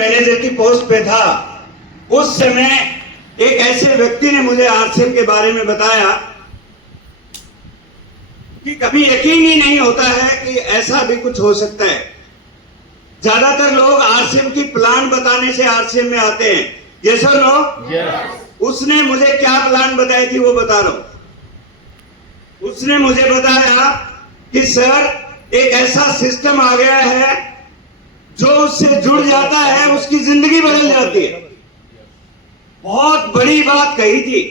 Manager की post पे था, उस समय एक ऐसे व्यक्ति ने मुझे आरसीएम के बारे में बताया कि कभी यकीन ही नहीं होता है कि ऐसा भी कुछ हो सकता है। ज्यादातर लोग आरसीएम की प्लान बताने से आरसीएम में आते हैं। ये सर नो उसने मुझे क्या प्लान बताई थी वो बता रहा हूं। उसने मुझे बताया कि सर एक ऐसा सिस्टम आ गया है जो उससे जुड़ जाता है उसकी जिंदगी बदल जाती है। बहुत बड़ी बात कही थी।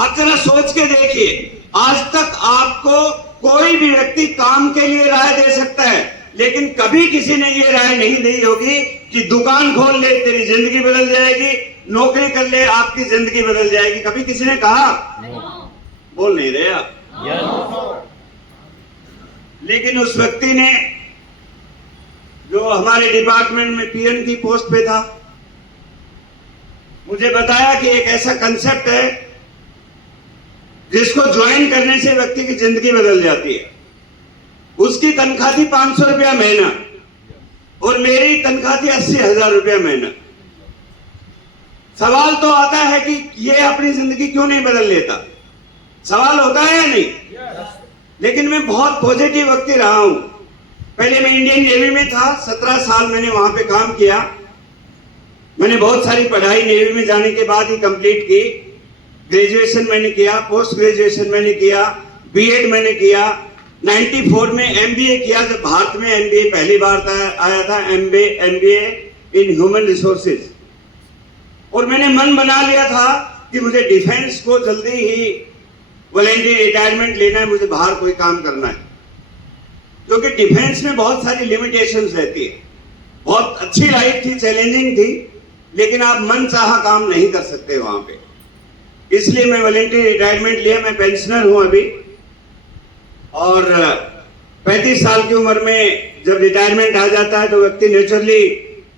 अब जरा सोच के देखिए, आज तक आपको कोई भी व्यक्ति काम के लिए राय दे सकता है, लेकिन कभी किसी ने ये राय नहीं दी होगी कि दुकान खोल ले तेरी जिंदगी बदल जाएगी, नौकरी कर ले आपकी जिंदगी बदल जाएगी। कभी किसी ने कहा? बोल नहीं रहे आप। लेकिन उस व्यक्ति ने, जो हमारे डिपार्टमेंट में पीएन की पोस्ट पे था, मुझे बताया कि एक ऐसा कंसेप्ट है जिसको ज्वाइन करने से व्यक्ति की जिंदगी बदल जाती है। उसकी तनख्वाह थी 500 रुपया महीना और मेरी तनख्वाह थी 80,000 रुपया महीना। सवाल तो आता है कि ये अपनी जिंदगी क्यों नहीं बदल लेता? सवाल होता है या नहीं? लेकिन मैं बहुत पॉजिटिव व्यक्ति रहा हूं। पहले मैं इंडियन नेवी में था, 17 साल मैंने वहां पे काम किया। मैंने बहुत सारी पढ़ाई नेवी में जाने के बाद ही कंप्लीट की। ग्रेजुएशन मैंने किया, पोस्ट ग्रेजुएशन मैंने किया, बीएड मैंने किया। 94 में एमबीए किया, जब भारत में एमबीए पहली बार आया था, एमबीए इन ह्यूमन रिसोर्सेज। और मैंने मन बना लिया था कि मुझे डिफेंस को जल्दी ही वॉलंटरी रिटायरमेंट लेना है, मुझे बाहर कोई काम करना है, क्योंकि डिफेंस में बहुत सारी लिमिटेशंस रहती है। बहुत अच्छी लाइफ थी, चैलेंजिंग थी, लेकिन आप मन चाहा काम नहीं कर सकते वहां पे। इसलिए मैं वॉलंटरी रिटायरमेंट लिया। मैं पेंशनर हूं अभी, और 35 साल की उम्र में जब रिटायरमेंट आ जाता है तो व्यक्ति नेचुरली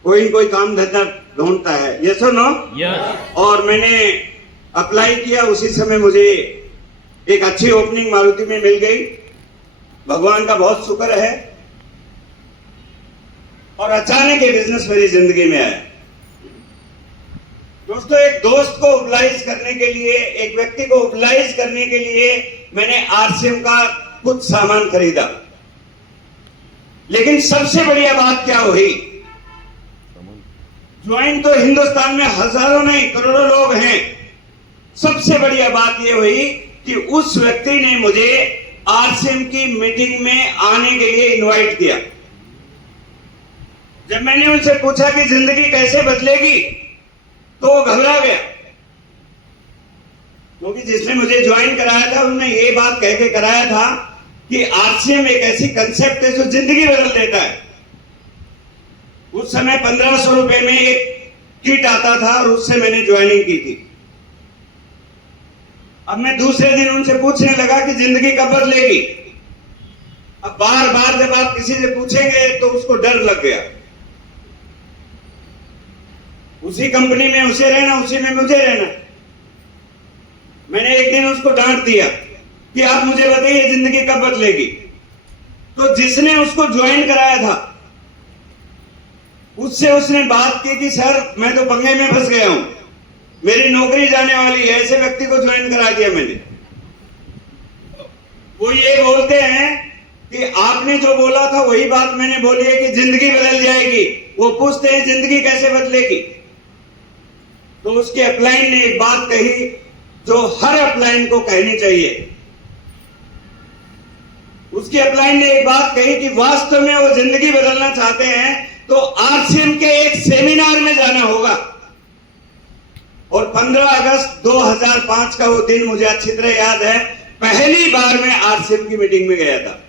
कोई न कोई काम धंधा ढूंढता है। यस और नो? यस। और मैंने अप्लाई किया, उसी समय मुझे एक अच्छी ओपनिंग मारुति में मिल गई। भगवान का बहुत शुक्र है। और अचानक ये बिजनेस मेरी जिंदगी में आया। दोस्तों, एक दोस्त को मोबिलाइज करने के लिए, एक व्यक्ति को मोबिलाइज करने के लिए मैंने आरसीएम का कुछ सामान खरीदा। लेकिन सबसे बढ़िया बात क्या हुई? ज्वाइन तो हिंदुस्तान में हजारों नहीं करोड़ों लोग हैं। सबसे बढ़िया बात यह हुई कि उस व्यक्ति ने मुझे आरसीएम की मीटिंग में आने के लिए इनवाइट किया। जब मैंने उनसे पूछा कि जिंदगी कैसे बदलेगी, तो वो घबरा गया, क्योंकि जिसने मुझे ज्वाइन कराया था उन्होंने ये बात कह के कराया था कि आरसीएम एक ऐसी कंसेप्ट है जो जिंदगी बदल देता है। उस समय 1500 रुपए में एक किट आता था और उससे मैंने ज्वाइनिंग की थी। अब मैं दूसरे दिन उनसे पूछने लगा कि जिंदगी कब बदलेगी। अब बार बार जब आप किसी से पूछेंगे तो उसको डर लग गया। उसी कंपनी में उसे रहना, उसी में मुझे रहना। मैंने एक दिन उसको डांट दिया कि आप मुझे बताइए जिंदगी कब बदलेगी। तो जिसने उसको ज्वाइन कराया था उससे उसने बात की कि सर मैं तो पंगे में फंस गया हूं, मेरी नौकरी जाने वाली है। ऐसे व्यक्ति को ज्वाइन करा दिया मैंने। वो ये बोलते हैं कि आपने जो बोला था वही बात मैंने बोली है कि जिंदगी बदल जाएगी। वो पूछते हैं जिंदगी कैसे बदलेगी? तो उसके अपलाइन ने एक बात कही जो हर अपलाइन को कहनी चाहिए। उसके अपलाइन ने एक बात कही कि वास्तव में वो जिंदगी बदलना चाहते हैं तो आरसीएम के एक सेमिनार में जाना होगा। और 15 अगस्त 2005 का वो दिन मुझे अच्छी तरह याद है। पहली बार मैं आरसीएम की मीटिंग में गया था,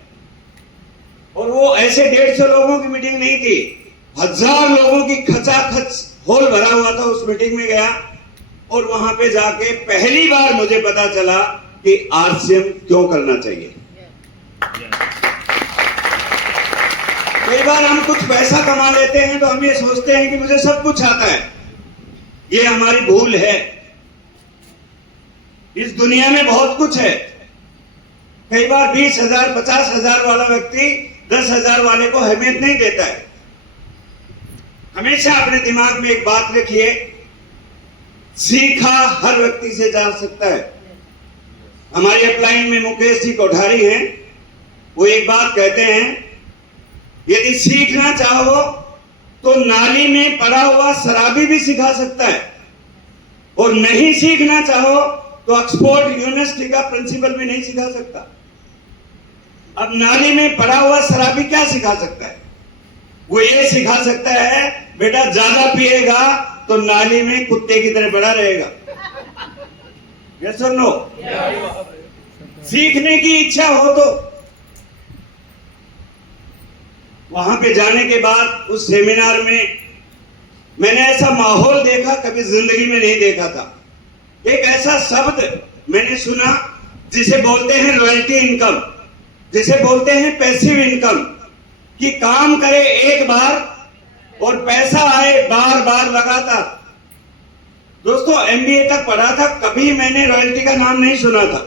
और वो ऐसे 150 लोगों की मीटिंग नहीं थी, 1000 लोगों की खचाखच हॉल भरा हुआ था। उस मीटिंग में गया और वहां पे जाके पहली बार मुझे पता चला कि आरसीएम क्यों करना चाहिए। कई बार हम कुछ पैसा कमा लेते हैं तो हम ये सोचते हैं कि मुझे सब कुछ आता है। ये हमारी भूल है। इस दुनिया में बहुत कुछ है। कई बार 20,000 50,000 वाला व्यक्ति 10,000 वाले को अहमियत नहीं देता है। हमेशा अपने दिमाग में एक बात रखिए, सीखा हर व्यक्ति से जा सकता है। हमारे अपलाइन में मुकेश जी कोठारी हैं, वो एक बात कहते हैं, यदि सीखना चाहो तो नाली में पड़ा हुआ शराबी भी सिखा सकता है, और नहीं सीखना चाहो तो ऑक्सफोर्ड यूनिवर्सिटी का प्रिंसिपल भी नहीं सिखा सकता। अब नाली में पड़ा हुआ शराबी क्या सिखा सकता है? वो ये सिखा सकता है, बेटा ज्यादा पिएगा तो नाली में कुत्ते की तरह पड़ा रहेगा। यस और नो? सीखने की इच्छा हो तो। वहां पे जाने के बाद उस सेमिनार में मैंने ऐसा माहौल देखा, कभी जिंदगी में नहीं देखा था। एक ऐसा शब्द मैंने सुना जिसे बोलते हैं रॉयल्टी इनकम, जिसे बोलते हैं पैसिव इनकम, कि काम करे एक बार और पैसा आए बार बार लगातार। दोस्तों, एमबीए तक पढ़ा था, कभी मैंने रॉयल्टी का नाम नहीं सुना था।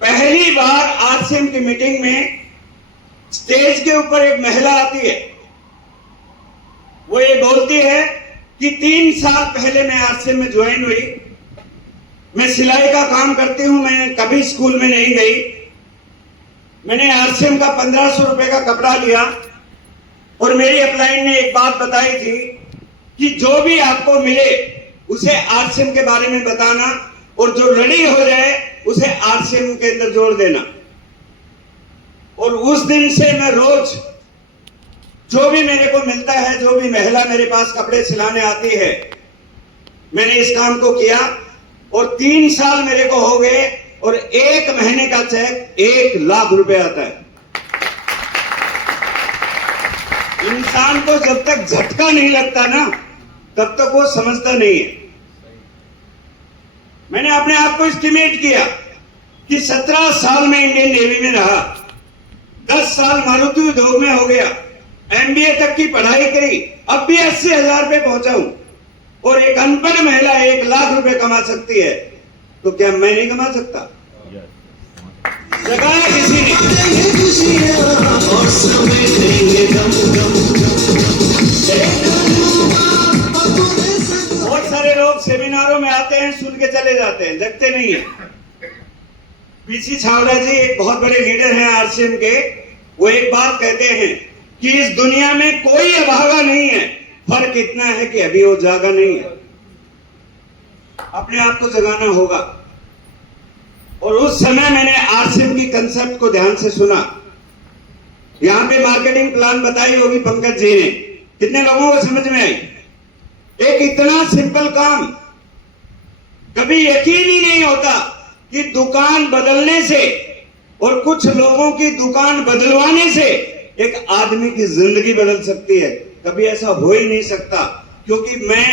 पहली बार आरसीएम की मीटिंग में स्टेज के ऊपर एक महिला आती है, वो ये बोलती है कि 3 साल पहले मैं आरसीएम में ज्वाइन हुई, मैं सिलाई का काम करती हूं, मैं कभी स्कूल में नहीं गई, मैंने आरसीएम का 1500 रुपए का कपड़ा लिया, और मेरी अपलाइन ने एक बात बताई थी कि जो भी आपको मिले उसे आरसीएम के बारे में बताना, और जो रेडी हो जाए उसे आरसीएम के अंदर जोड़ देना। और उस दिन से मैं रोज जो भी मेरे को मिलता है, जो भी महिला मेरे पास कपड़े सिलाने आती है, मैंने इस काम को किया, और 3 साल मेरे को हो गए, और 1 महीने का चेक 1 लाख रुपए आता है। इंसान को जब तक झटका नहीं लगता ना, तब तक वो समझता नहीं है। मैंने अपने आप को एस्टिमेट किया कि 17 साल में इंडियन नेवी में रहा, 10 साल मारुति उद्योग में हो गया, एमबीए तक की पढ़ाई करी, अब भी 80,000 रुपए पहुंचा हूं, और एक अनपढ़ महिला 1 लाख रुपए कमा सकती है, तो क्या मैं नहीं कमा सकता? जगाया किसी ने। बहुत सारे लोग सेमिनारों में आते हैं, सुन के चले जाते हैं, जगते नहीं है। पीसी छावड़ा जी एक बहुत बड़े लीडर हैं आरसीएम के, वो एक बात कहते हैं कि इस दुनिया में कोई अभागा नहीं है, फर्क इतना है कि अभी वो जागा नहीं है। अपने आप को जगाना होगा। और उस समय मैंने आरसीएम की कंसेप्ट को ध्यान से सुना। यहां पे मार्केटिंग प्लान बताई होगी पंकज जी ने, कितने लोगों को समझ में आई? एक इतना सिंपल काम, कभी यकीन ही नहीं होता कि दुकान बदलने से और कुछ लोगों की दुकान बदलवाने से एक आदमी की जिंदगी बदल सकती है। कभी ऐसा हो ही नहीं सकता, क्योंकि मैं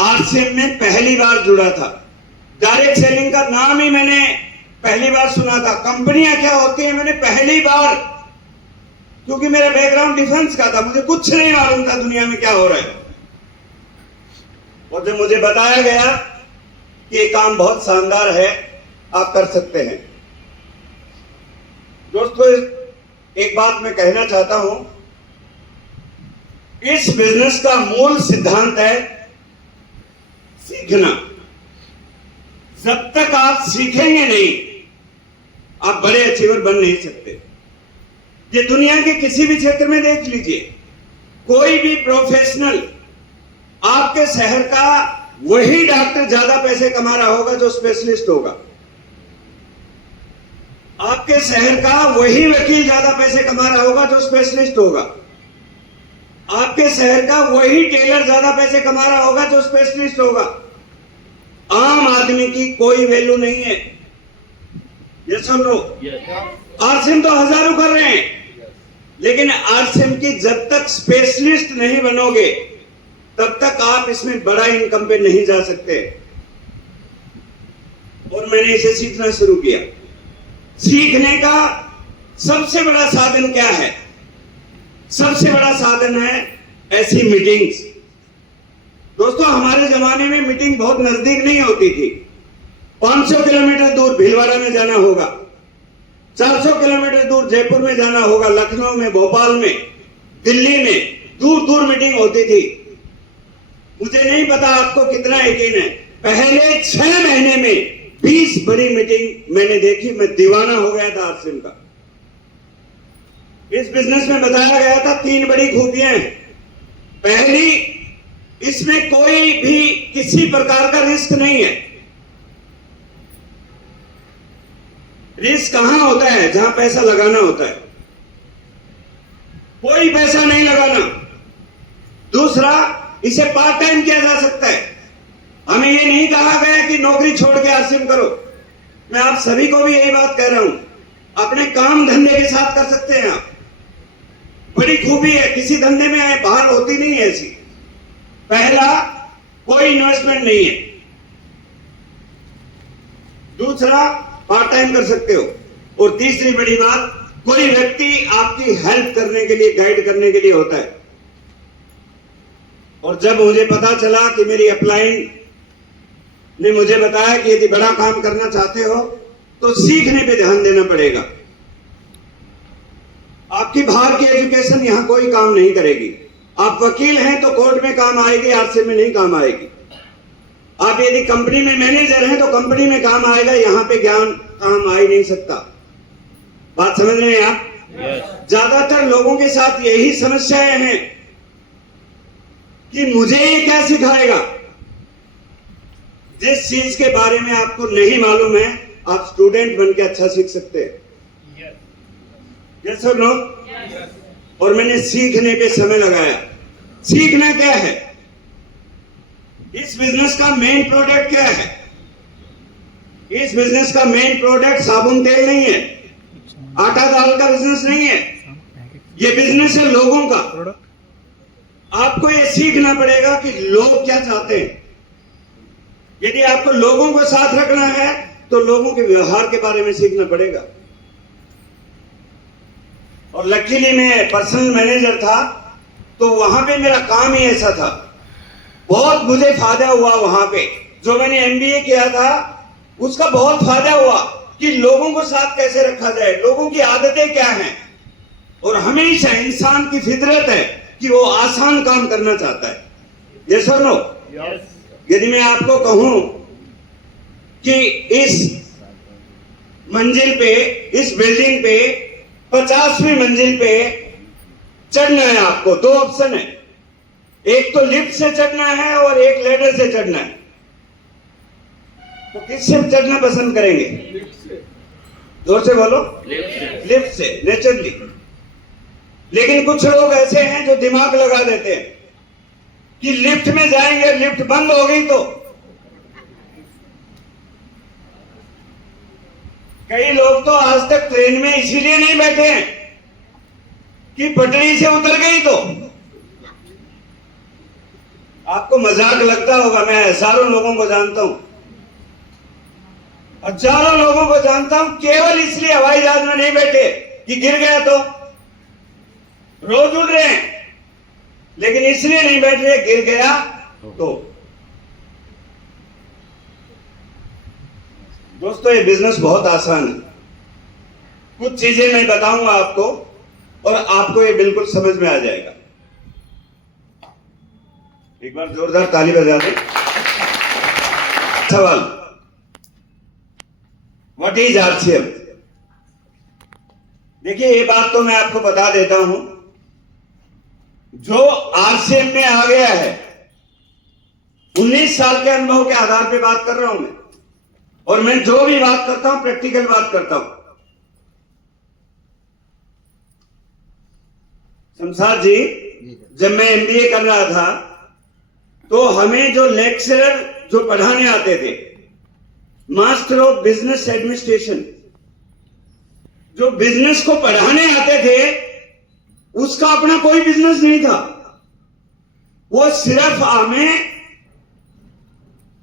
आरसीएम में पहली बार जुड़ा था। डायरेक्ट सेलिंग का नाम ही मैंने पहली बार सुना था, कंपनियां क्या होती है मैंने पहली बार, क्योंकि मेरा बैकग्राउंड डिफेंस का था, मुझे कुछ नहीं मालूम था दुनिया में क्या हो रहा है। और जब मुझे बताया गया कि ये काम बहुत शानदार है, आप कर सकते हैं। दोस्तों, एक बात मैं कहना चाहता हूं, इस बिजनेस का मूल सिद्धांत है सीखना। जब तक आप सीखेंगे नहीं, आप बड़े अचीवर बन नहीं सकते। ये दुनिया के किसी भी क्षेत्र में देख लीजिए, कोई भी प्रोफेशनल, आपके शहर का वही डॉक्टर ज्यादा पैसे कमा रहा होगा जो स्पेशलिस्ट होगा, आपके शहर का वही वकील ज्यादा पैसे कमा रहा होगा जो स्पेशलिस्ट होगा, आपके शहर का वही टेलर ज्यादा पैसे कमा रहा होगा जो स्पेशलिस्ट होगा। आम आदमी की कोई वैल्यू नहीं है। ये सुन लो, आरसीएम तो हजारों कर रहे हैं, लेकिन आरसीएम की जब तक स्पेशलिस्ट नहीं बनोगे, तब तक आप इसमें बड़ा इनकम पे नहीं जा सकते। और मैंने इसे सीखना शुरू किया। सीखने का सबसे बड़ा साधन क्या है? सबसे बड़ा साधन है ऐसी मीटिंग्स। दोस्तों, हमारे जमाने में मीटिंग बहुत नजदीक नहीं होती थी। 500 किलोमीटर दूर भीलवाड़ा में जाना होगा, 400 किलोमीटर दूर जयपुर में जाना होगा, लखनऊ में, भोपाल में, दिल्ली में, दूर दूर मीटिंग होती थी। मुझे नहीं पता आपको कितना यकीन है, पहले 6 महीने में 20 बड़ी मीटिंग मैंने देखी। मैं दीवाना हो गया था आरसीएम का। इस बिजनेस में बताया गया था 3 बड़ी खूबियां हैं। पहली, इसमें कोई भी किसी प्रकार का रिस्क नहीं है। रिस्क कहां होता है? जहां पैसा लगाना होता है, कोई पैसा नहीं लगाना। दूसरा, इसे पार्ट टाइम किया जा सकता है। हमें ये नहीं कहा गया कि नौकरी छोड़ के आरसीएम करो। मैं आप सभी को भी यही बात कह रहा हूं, अपने काम धंधे के साथ कर सकते हैं आप। बड़ी खूबी है, किसी धंधे में बाहर होती नहीं है ऐसी। पहला, कोई इन्वेस्टमेंट नहीं है। दूसरा, पार्ट टाइम कर सकते हो। और तीसरी बड़ी बात, कोई व्यक्ति आपकी हेल्प करने के लिए, गाइड करने के लिए होता है। और जब मुझे पता चला कि मेरी अपलाइन ने मुझे बताया कि यदि बड़ा काम करना चाहते हो तो सीखने पे ध्यान देना पड़ेगा। आपकी बाहर की एजुकेशन यहां कोई काम नहीं करेगी। आप वकील हैं तो कोर्ट में काम आएगी, आरसीएम में नहीं काम आएगी। आप यदि कंपनी में मैनेजर हैं तो कंपनी में काम आएगा, यहां पे ज्ञान काम आ ही नहीं सकता। बात समझ रहे हैं आप? ज्यादातर लोगों के साथ यही समस्याएं हैं कि मुझे ये क्या सिखाएगा। जिस चीज के बारे में आपको नहीं मालूम है, आप स्टूडेंट बन के अच्छा सीख सकते हैं। यस और नो? और मैंने सीखने पे समय लगाया। सीखना क्या है? इस बिजनेस का मेन प्रोडक्ट क्या है? इस बिजनेस का मेन प्रोडक्ट साबुन तेल नहीं है, आटा दाल का बिजनेस नहीं है। ये बिजनेस है लोगों का। आपको ये सीखना पड़ेगा कि लोग क्या चाहते हैं। यदि आपको लोगों को साथ रखना है तो लोगों के व्यवहार के बारे में सीखना पड़ेगा। और लकीली मैं पर्सनल मैनेजर था तो वहां पे मेरा काम ही ऐसा था। बहुत मुझे फायदा हुआ वहां पे। जो मैंने एमबीए किया था उसका बहुत फायदा हुआ कि लोगों को साथ कैसे रखा जाए, लोगों की आदतें क्या हैं। और हमेशा इंसान की फितरत है कि वो आसान काम करना चाहता है। यस और नो? यदि मैं आपको कहूं कि इस मंजिल पे, इस बिल्डिंग पे 50वीं मंजिल पे चढ़ना है, आपको 2 ऑप्शन है। एक तो लिफ्ट से चढ़ना है और एक लेडर से चढ़ना है। तो किससे चढ़ना पसंद करेंगे? जोर से बोलो। लिफ्ट से, नेचुरली। लेकिन कुछ लोग ऐसे हैं जो दिमाग लगा देते हैं कि लिफ्ट में जाएंगे, लिफ्ट बंद हो गई तो। कई लोग तो आज तक ट्रेन में इसीलिए नहीं बैठे हैं कि पटरी से उतर गई तो। आपको मजाक लगता होगा, मैं हजारों लोगों को जानता हूं, हजारों लोगों को जानता हूं, केवल इसलिए हवाई जहाज में नहीं बैठे कि गिर गया तो। रोज उड़ रहे हैं लेकिन इसलिए नहीं बैठ रहे गिर गया तो। दोस्तों, ये बिजनेस बहुत आसान है। कुछ चीजें मैं बताऊंगा आपको और आपको ये बिल्कुल समझ में आ जाएगा। एक बार जोरदार ताली बजा दें। सवाल, व्हाट इज आरसीएम? देखिए, ये बात तो मैं आपको बता देता हूं, जो आरसीएम में आ गया है 19 साल के अनुभव के आधार पे बात कर रहा हूं मैं। और मैं जो भी बात करता हूं प्रैक्टिकल बात करता हूं। शमशाद जी, जब मैं एमबीए कर रहा था तो हमें जो लेक्चरर जो पढ़ाने आते थे, मास्टर ऑफ बिजनेस एडमिनिस्ट्रेशन, जो बिजनेस को पढ़ाने आते थे, उसका अपना कोई बिजनेस नहीं था। वो सिर्फ हमें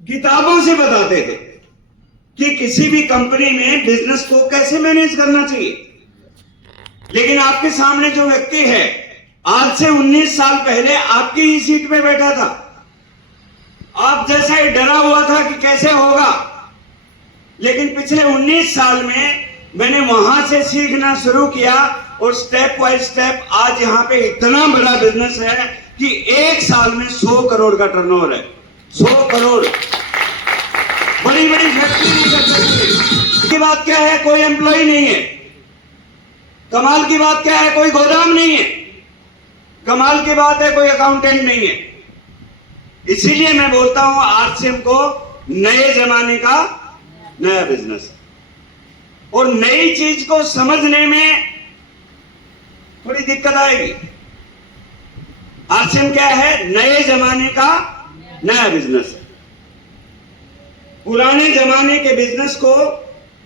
किताबों से बताते थे कि किसी भी कंपनी में बिजनेस को कैसे मैनेज करना चाहिए। लेकिन आपके सामने जो व्यक्ति है, आज से 19 साल पहले आपकी ही सीट में बैठा था, आप जैसा ही डरा हुआ था कि कैसे होगा। लेकिन पिछले 19 साल में मैंने वहां से सीखना शुरू किया और स्टेप बाय स्टेप आज यहाँ पे इतना बड़ा बिजनेस है कि एक साल में 100 करोड़ का टर्नओवर है। 100 करोड़। बड़ी बड़ी फैक्ट्री नहीं कर सकती। की बात क्या है, कोई एम्प्लॉय नहीं है। कमाल की बात क्या है, कोई गोदाम नहीं है। कमाल की बात है, कोई अकाउंटेंट नहीं है। इसीलिए मैं बोलता हूं आरसीएम को नए जमाने का नया बिजनेस, और नई चीज को समझने में थोड़ी दिक्कत आएगी। आरसीएम क्या है, नए जमाने का नया बिजनेस है। पुराने जमाने के बिजनेस को,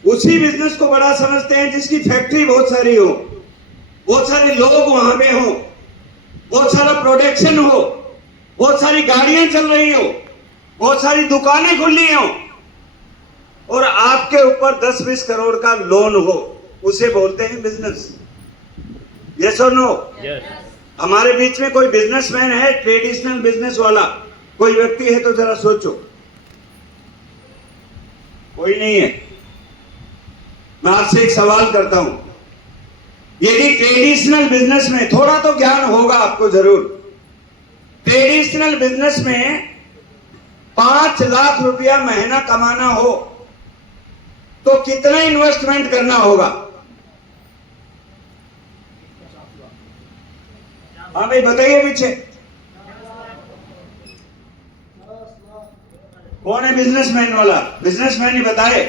उसी बिजनेस को बड़ा समझते हैं जिसकी फैक्ट्री बहुत सारी हो, बहुत सारे लोग वहां पे हो, बहुत सारा प्रोडक्शन हो, बहुत सारी गाड़ियां चल रही हो, बहुत सारी दुकानें खुली हो, और आपके ऊपर 10-20 करोड़ का लोन हो, उसे बोलते हैं बिजनेस। यस और नो? हमारे बीच में कोई बिजनेसमैन है, ट्रेडिशनल बिजनेस वाला कोई व्यक्ति है तो जरा सोचो। कोई नहीं है। मैं आपसे एक सवाल करता हूं, यदि ट्रेडिशनल बिजनेस में, थोड़ा तो ज्ञान होगा आपको जरूर, ट्रेडिशनल बिजनेस में 5 लाख रुपया महीना कमाना हो तो कितना इन्वेस्टमेंट करना होगा? हाँ भाई बताइए पीछे। कौन है बिजनेसमैन वाला? बिजनेसमैन ही बताए।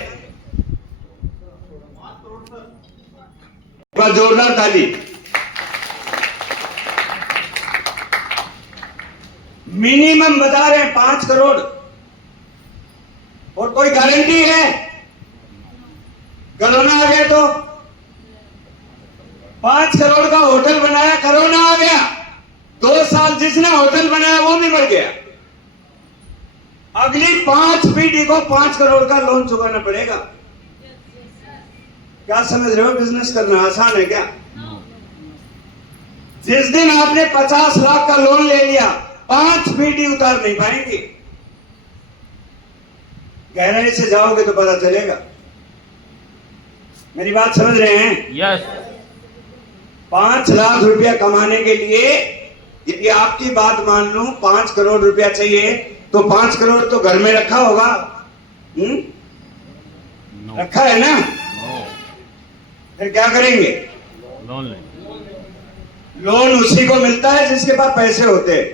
जोरदार ताली। मिनिमम बता रहे हैं 5 करोड़, और कोई गारंटी है? कोरोना आ गया तो 5 करोड़ का होटल बनाया, कोरोना आ गया, 2 साल जिसने होटल बनाया वो भी मर गया। अगली 5 पीढ़ी को 5 करोड़ का लोन चुकाना पड़ेगा। क्या समझ रहे हो? बिजनेस करना आसान है क्या? जिस दिन आपने 50 लाख का लोन ले लिया, 5 पीढ़ी उतार नहीं पाएंगे। गहराई से जाओगे तो पता चलेगा। मेरी बात समझ रहे हैं? यस। 5 लाख रुपया कमाने के लिए यदि आपकी बात मान लूं 5 करोड़ रुपया चाहिए, तो 5 करोड़ तो घर में रखा होगा। रखा है ना? फिर क्या करेंगे? लोन ले। लोन उसी को मिलता है जिसके पास पैसे होते हैं।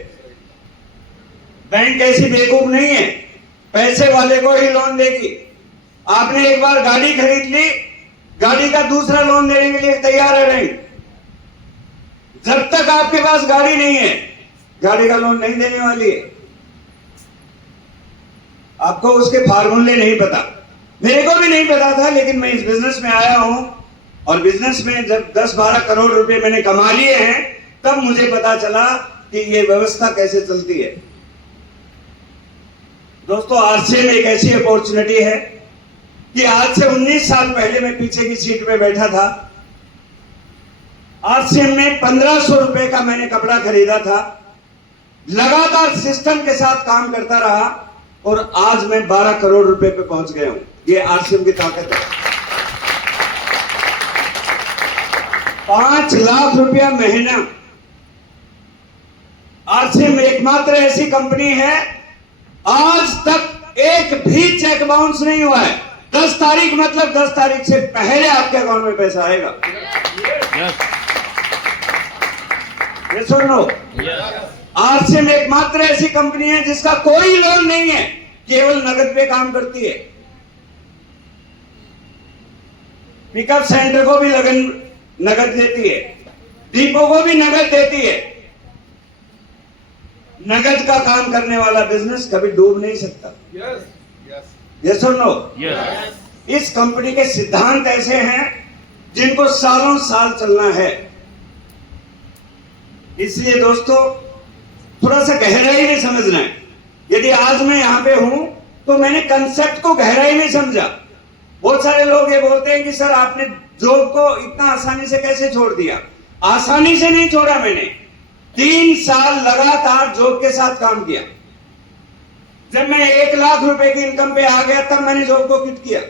बैंक ऐसी बेवकूफ नहीं है, पैसे वाले को ही लोन देगी। आपने एक बार गाड़ी खरीद ली, गाड़ी का दूसरा लोन देने के लिए तैयार है बैंक। जब तक आपके पास गाड़ी नहीं है, गाड़ी का लोन नहीं देने वाली है। आपको उसके फार्मूले नहीं पता, मेरे को भी नहीं पता था, लेकिन मैं इस बिजनेस में आया हूं, और बिजनेस में जब 10-12 करोड़ रुपए मैंने कमा लिए हैं, तब मुझे पता चला कि ये व्यवस्था कैसे चलती है। दोस्तों, आरसीएम एक ऐसी अपॉर्चुनिटी है कि आज से 19 साल पहले मैं पीछे की सीट पे बैठा था। आरसीएम में 1500 रुपए का मैंने कपड़ा खरीदा था, लगातार सिस्टम के साथ काम करता रहा, और आज मैं 12 करोड़ रुपए पे पहुंच गया हूं। ये आरसीएम की ताकत है। 5 लाख रुपया महीना। आरसीएम एकमात्र ऐसी कंपनी है, आज तक एक भी चेक बाउंस नहीं हुआ है। 10 तारीख मतलब 10 तारीख से पहले आपके अकाउंट में पैसा आएगा। ये सुन लो, आरसीएम एकमात्र ऐसी कंपनी है जिसका कोई लोन नहीं है, केवल नगद पे काम करती है। पिकअप सेंटर को भी नगद देती है, डिपो को भी नगद देती है। नगद का काम करने वाला बिजनेस कभी डूब नहीं सकता। यस और नो? इस कंपनी के सिद्धांत ऐसे हैं जिनको सालों साल चलना है। इसलिए दोस्तों, थोड़ा सा गहराई में समझना है। यदि आज मैं यहां पे हूं तो मैंने कंसेप्ट को गहराई में समझा। बहुत सारे लोग ये बोलते हैं कि सर आपने जॉब को इतना आसानी से कैसे छोड़ दिया? आसानी से नहीं छोड़ा मैंने, 3 साल लगातार जॉब के साथ काम किया। जब मैं 1 लाख रुपए की इनकम पे आ गया, तब मैंने जॉब को क्विट किया,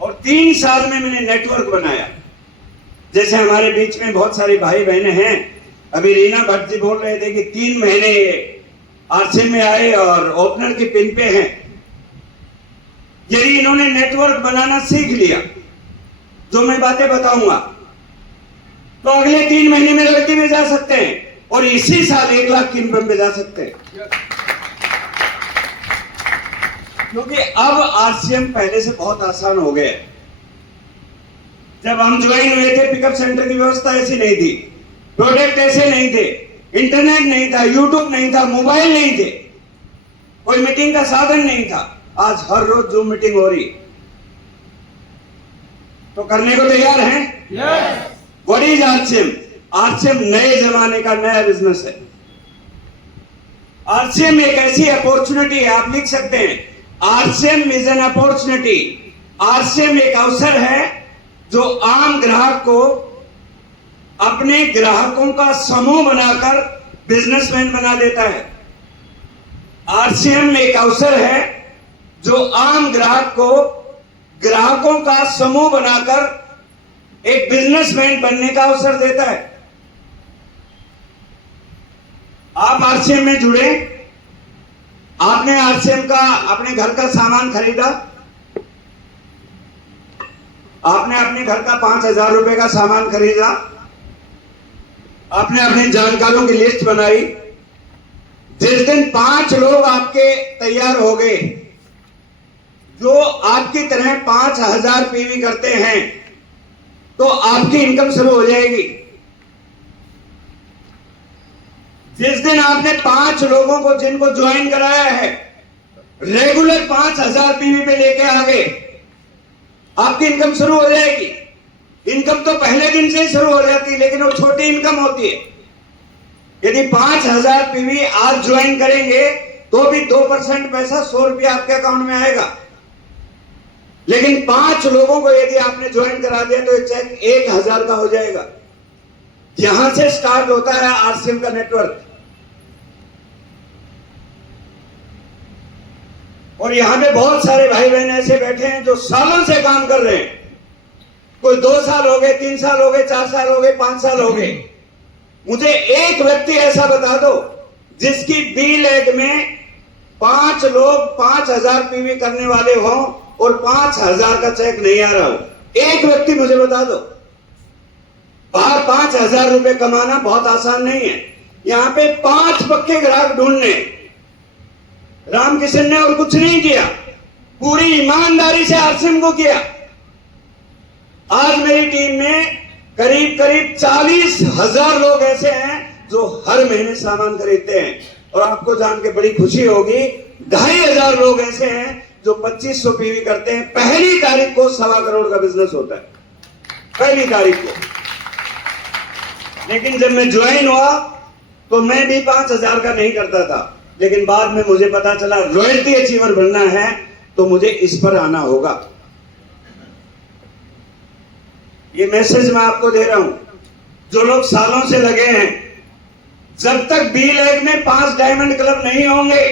और 3 साल में मैंने नेटवर्क बनाया। जैसे हमारे बीच में बहुत सारे भाई बहनें हैं, अभी रीना भट्ट जी बोल रहे थे कि 3 महीने आरसीएम में आए और ओपनर की पिन पे हैं। यदि इन्होंने नेटवर्क बनाना सीख लिया, जो मैं बातें बताऊंगा, तो अगले 3 महीने में लड़की में जा सकते हैं और इसी साल 1 लाख की इनकम में जा सकते हैं। क्योंकि अब आरसीएम पहले से बहुत आसान हो गया है। जब हम ज्वाइन हुए थे, पिकअप सेंटर की व्यवस्था ऐसी नहीं थी, प्रोडक्ट ऐसे नहीं थे, इंटरनेट नहीं था, यूट्यूब नहीं था, मोबाइल नहीं थे, कोई मीटिंग का साधन नहीं था। आज हर रोज जूम मीटिंग हो रही, तो करने को तैयार हैं? What is RCM? आरसीएम नए जमाने का नया बिजनेस है। आरसीएम एक ऐसी अपॉर्चुनिटी है, आप लिख सकते हैं, RCM is an opportunity. RCM एक अवसर है जो आम ग्राहक को अपने ग्राहकों का समूह बनाकर बिजनेसमैन बना देता है। आरसीएम एक अवसर है जो आम ग्राहक को ग्राहकों का समूह बनाकर एक बिजनेसमैन बनने का अवसर देता है। आप आरसीएम में जुड़े, आपने आरसीएम का अपने घर का सामान खरीदा, आपने अपने घर का 5,000 रुपए का सामान खरीदा, आपने अपने जानकारों की लिस्ट बनाई। जिस दिन 5 लोग आपके तैयार हो गए जो आपकी तरह 5,000 पीवी करते हैं, तो आपकी इनकम शुरू हो जाएगी। जिस दिन आपने 5 लोगों को जिनको ज्वाइन कराया है रेगुलर 5,000 पीवी पे लेके आ गए, आपकी इनकम शुरू हो जाएगी। इनकम तो पहले दिन से ही शुरू हो जाती है, लेकिन वो छोटी इनकम होती है। यदि 5,000 पीवी आज ज्वाइन करेंगे तो भी 2% पैसा 100 रुपया आपके अकाउंट में आएगा। लेकिन 5 लोगों को यदि आपने ज्वाइन करा दिया तो चेक 1,000 का हो जाएगा। यहां से स्टार्ट होता है आरसीएम का नेटवर्क। और यहां पे बहुत सारे भाई बहन ऐसे बैठे हैं जो सालों से काम कर रहे हैं। कोई 2 साल हो गए, 3 साल हो गए, 4 साल हो गए, 5 साल हो गए। मुझे एक व्यक्ति ऐसा बता दो जिसकी बी लेग में 5 लोग 5,000 पीवी करने वाले हों और 5,000 का चेक नहीं आ रहा हो। एक व्यक्ति मुझे बता दो। बाहर 5,000 रुपए कमाना बहुत आसान नहीं है। यहां पे 5 पक्के ग्राहक ढूंढने रामकिशन ने और कुछ नहीं किया, पूरी ईमानदारी से आरसीएम को किया। आज मेरी टीम में करीब 40,000 लोग ऐसे हैं जो हर महीने सामान खरीदते हैं। और आपको जान के बड़ी खुशी होगी, 2,500 लोग ऐसे हैं जो 2,500 पीवी करते हैं। पहली तारीख को 1.25 करोड़ का बिजनेस होता है, पहली तारीख को। लेकिन जब मैं ज्वाइन हुआ तो मैं भी 5,000 का नहीं करता था, लेकिन बाद में मुझे पता चला रॉयल्टी अचीवर बनना है तो मुझे इस पर आना होगा। ये मैसेज मैं आपको दे रहा हूं, जो लोग सालों से लगे हैं, जब तक बी लेग में 5 डायमंड क्लब नहीं होंगे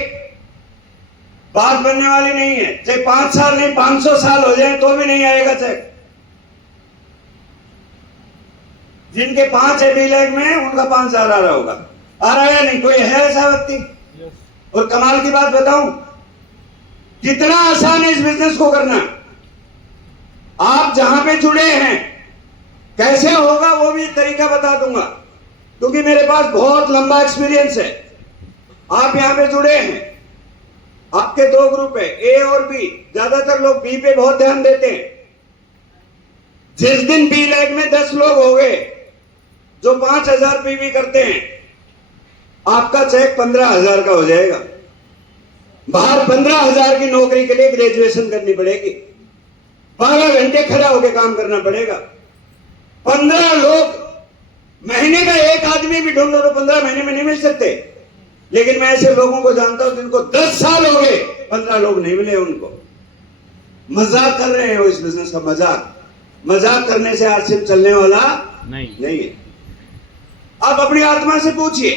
बात बनने वाली नहीं है। चाहे 5 साल नहीं 500 साल हो जाए तो भी नहीं आएगा चेक। जिनके 5 है बी लेग में उनका 5,000 आ रहा होगा। आ रहा है नहीं? कोई है ऐसा व्यक्ति? और कमाल की बात बताऊं, कितना आसान है इस बिजनेस को करना। आप जहां पे जुड़े हैं कैसे होगा वो भी तरीका बता दूंगा, क्योंकि मेरे पास बहुत लंबा एक्सपीरियंस है। आप यहां पे जुड़े हैं, आपके 2 ग्रुप है, ए और बी। ज्यादातर लोग बी पे बहुत ध्यान देते हैं। जिस दिन बी लेग में 10 लोग हो गए जो 5,000 पीवी करते हैं, आपका चेक 15,000 का हो जाएगा। बाहर 15,000 की नौकरी के लिए ग्रेजुएशन करनी पड़ेगी, 12 घंटे खड़ा होकर काम करना पड़ेगा। 15 लोग, महीने का एक आदमी भी ढूंढो तो 15 महीने में नहीं मिल सकते। लेकिन मैं ऐसे लोगों को जानता हूं जिनको 10 साल हो गए, 15 लोग नहीं मिले उनको। मजाक कर रहे हैं वो इस बिजनेस का। मजाक करने से आरसीएम चलने वाला नहीं है। आप अपनी आत्मा से पूछिए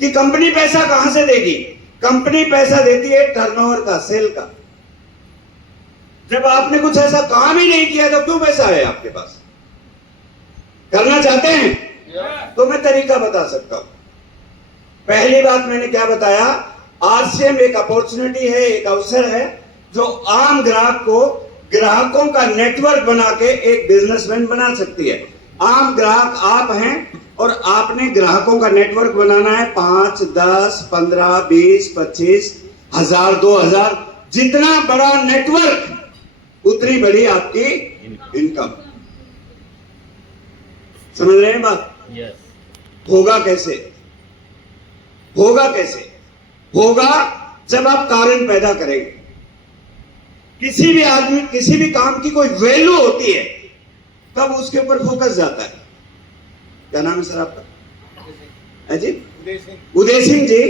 कि कंपनी पैसा कहां से देगी? कंपनी पैसा देती है टर्नओवर का, सेल का। जब आपने कुछ ऐसा काम ही नहीं किया तो क्यों पैसा है आपके पास? करना चाहते हैं तो मैं तरीका बता सकता हूं। पहली बात मैंने क्या बताया, आरसीएम एक अपॉर्चुनिटी है, एक अवसर है जो आम ग्राहक को ग्राहकों का नेटवर्क बना के एक बिजनेसमैन बना सकती है। आम ग्राहक आप हैं और आपने ग्राहकों का नेटवर्क बनाना है 5, 10, 15, 20, 25 हजार, 2000, जितना बड़ा नेटवर्क उतनी बड़ी आपकी इनकम। समझ रहे हैं बात? होगा कैसे? होगा कैसे? होगा जब आप कारण पैदा करेंगे। किसी भी आदमी, किसी भी काम की कोई वैल्यू होती है तब उसके ऊपर फोकस जाता है। क्या नाम है सर आपका? जी उदय सिंह जी।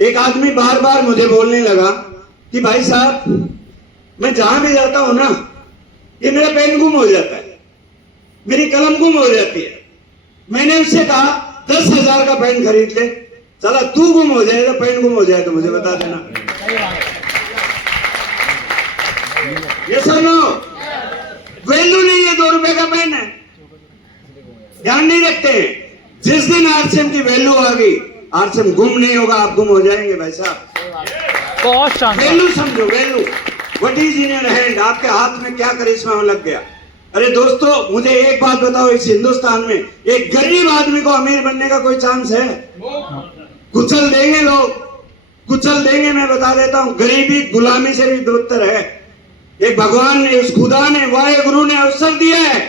एक आदमी बार बार मुझे बोलने लगा कि भाई साहब मैं जहां भी जाता हूं ना, ये मेरा पेन गुम हो जाता है, मेरी कलम गुम हो जाती है। मैंने उससे कहा 10,000 का पेन खरीद ले, चला तू गुम हो जाए तो पेन गुम हो जाए तो मुझे बता देना। ये सुनो, वैल्यू नहीं है, 2 रुपए का पेन है, ध्यान नहीं रखते हैं। जिस दिन आरसीएम की वैल्यू आ गई, आरसीएम गुम नहीं होगा, आप गुम हो जाएंगे भाई साहब। वैल्यू समझो, value what is in your hand, आपके हाथ में क्या करिश्मा लग गया। अरे दोस्तों मुझे एक बात बताओ, इस हिंदुस्तान में एक गरीब आदमी को अमीर बनने का कोई चांस है? कुचल देंगे लोग, कुचल देंगे। मैं बता देता हूं, गरीबी गुलामी से भी बदतर है। एक भगवान ने, उस खुदा ने, वाहेगुरु ने अवसर दिया है,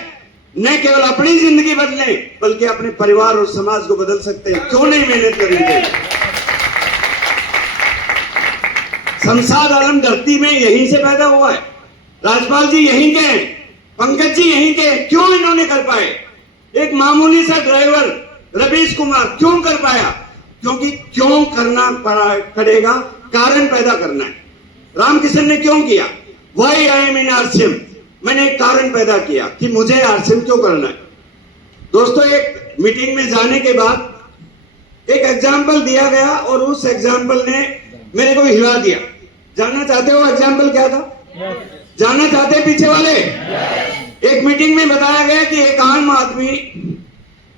न केवल अपनी जिंदगी बदले बल्कि अपने परिवार और समाज को बदल सकते हैं। क्यों नहीं मेहनत करनी चाहिए? शमशाद आलम धरती में यहीं से पैदा हुआ है, राजपाल जी यहीं के हैं, पंकज जी यहीं के। क्यों इन्होंने कर पाए? एक मामूली सा ड्राइवर रवीश कुमार क्यों कर पाया? क्योंकि क्यों करना पड़ेगा, कारण पैदा करना है। रामकिशन ने क्यों किया? Why I am in RCM, मैंने एक कारण पैदा किया कि मुझे आरसीएम क्यों करना है। दोस्तों एक मीटिंग में जाने के बाद एक एग्जाम्पल दिया गया और उस एग्जाम्पल ने मेरे को हिला दिया। जानना चाहते हो एग्जाम्पल क्या था? जानना चाहते पीछे वाले? एक मीटिंग में बताया गया कि एक आम आदमी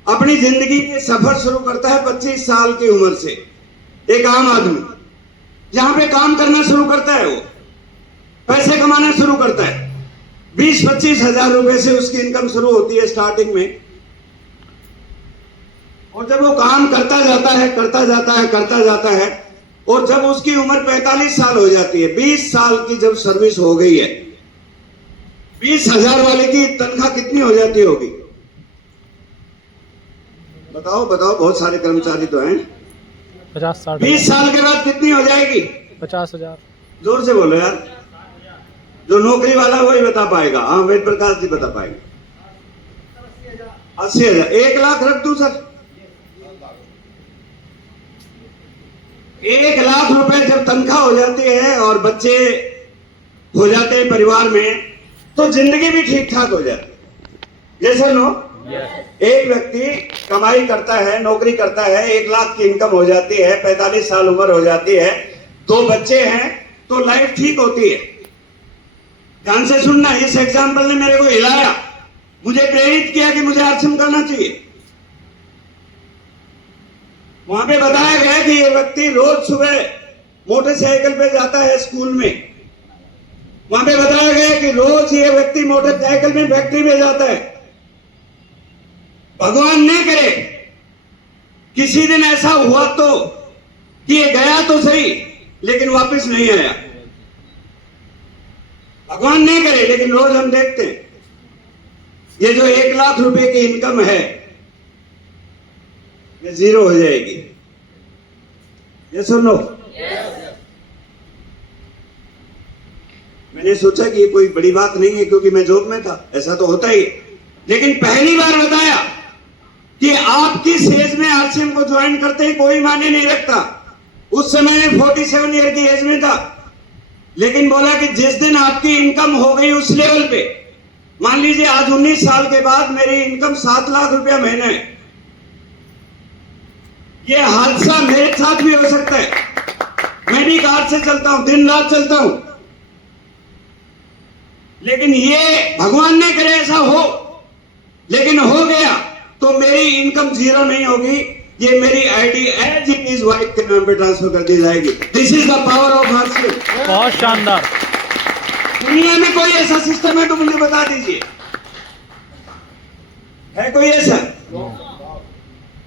अपनी जिंदगी के सफर शुरू करता है 25 साल की उम्र से। एक आम आदमी जहां पे काम करना शुरू करता है, वो पैसे कमाना शुरू करता है। 20-25 हजार रुपए से उसकी इनकम शुरू होती है स्टार्टिंग में, और जब वो काम करता जाता है, करता जाता है, करता जाता है, और जब उसकी उम्र 45 साल हो जाती है, 20 साल की जब सर्विस हो गई है, 20,000 वाले की तनख्वाह कितनी हो जाती होगी? बताओ बताओ, बहुत सारे कर्मचारी तो हैं। 50-60। 20 साल के बाद कितनी हो जाएगी? 50,000। जोर से बोलो यार, जो नौकरी वाला वही बता पाएगा। हाँ वेद प्रकाश जी बता पाएंगे। 80,000। 1 लाख रख दूं सर? 1 लाख रुपए जब तनख्वाह हो जाती है और बच्चे हो जाते हैं परिवार में, तो जिंदगी भी ठीक ठाक हो जाती है। जैसे नो एक व्यक्ति कमाई करता है, नौकरी करता है, 1 लाख की इनकम हो जाती है, 45 साल उम्र हो जाती है, 2 बच्चे हैं, तो लाइफ ठीक होती है। ध्यान से सुनना, इस एग्जाम्पल ने मेरे को हिलाया, मुझे प्रेरित किया कि मुझे आरसीएम करना चाहिए। वहां पे बताया गया कि ये व्यक्ति रोज सुबह मोटरसाइकिल पे जाता है स्कूल में। वहां पे बताया गया कि रोज ये व्यक्ति मोटरसाइकिल में फैक्ट्री में जाता है। भगवान नहीं करे किसी दिन ऐसा हुआ तो कि ये गया तो सही लेकिन वापस नहीं आया। भगवान नहीं करे, लेकिन रोज हम देखते हैं ये जो 1 लाख रुपए की इनकम है ये 0 हो जाएगी। ये सुनो, मैंने सोचा कि ये कोई बड़ी बात नहीं है क्योंकि मैं जॉब में था, ऐसा तो होता ही। लेकिन पहली बार बताया कि आप किस एज में आरसीएम को ज्वाइन करते हैं कोई मायने नहीं रखता। उस समय मैं 47 ईयर की एज में था, लेकिन बोला कि जिस दिन आपकी इनकम हो गई उस लेवल पे, मान लीजिए आज 19 साल के बाद मेरी इनकम 7 लाख रुपया महीना है, ये हादसा मेरे साथ भी हो सकता है। मैं भी कार से चलता हूं, दिन रात चलता हूं, लेकिन ये भगवान ने करे ऐसा हो, लेकिन हो गया तो मेरी इनकम जीरो नहीं होगी, ये मेरी ID as it is wife के नाम पे ट्रांसफर कर दी जाएगी। This is the power of hardship. बहुत शानदार। दुनिया में कोई ऐसा सिस्टम है तो मुझे बता दीजिए, है कोई ऐसा?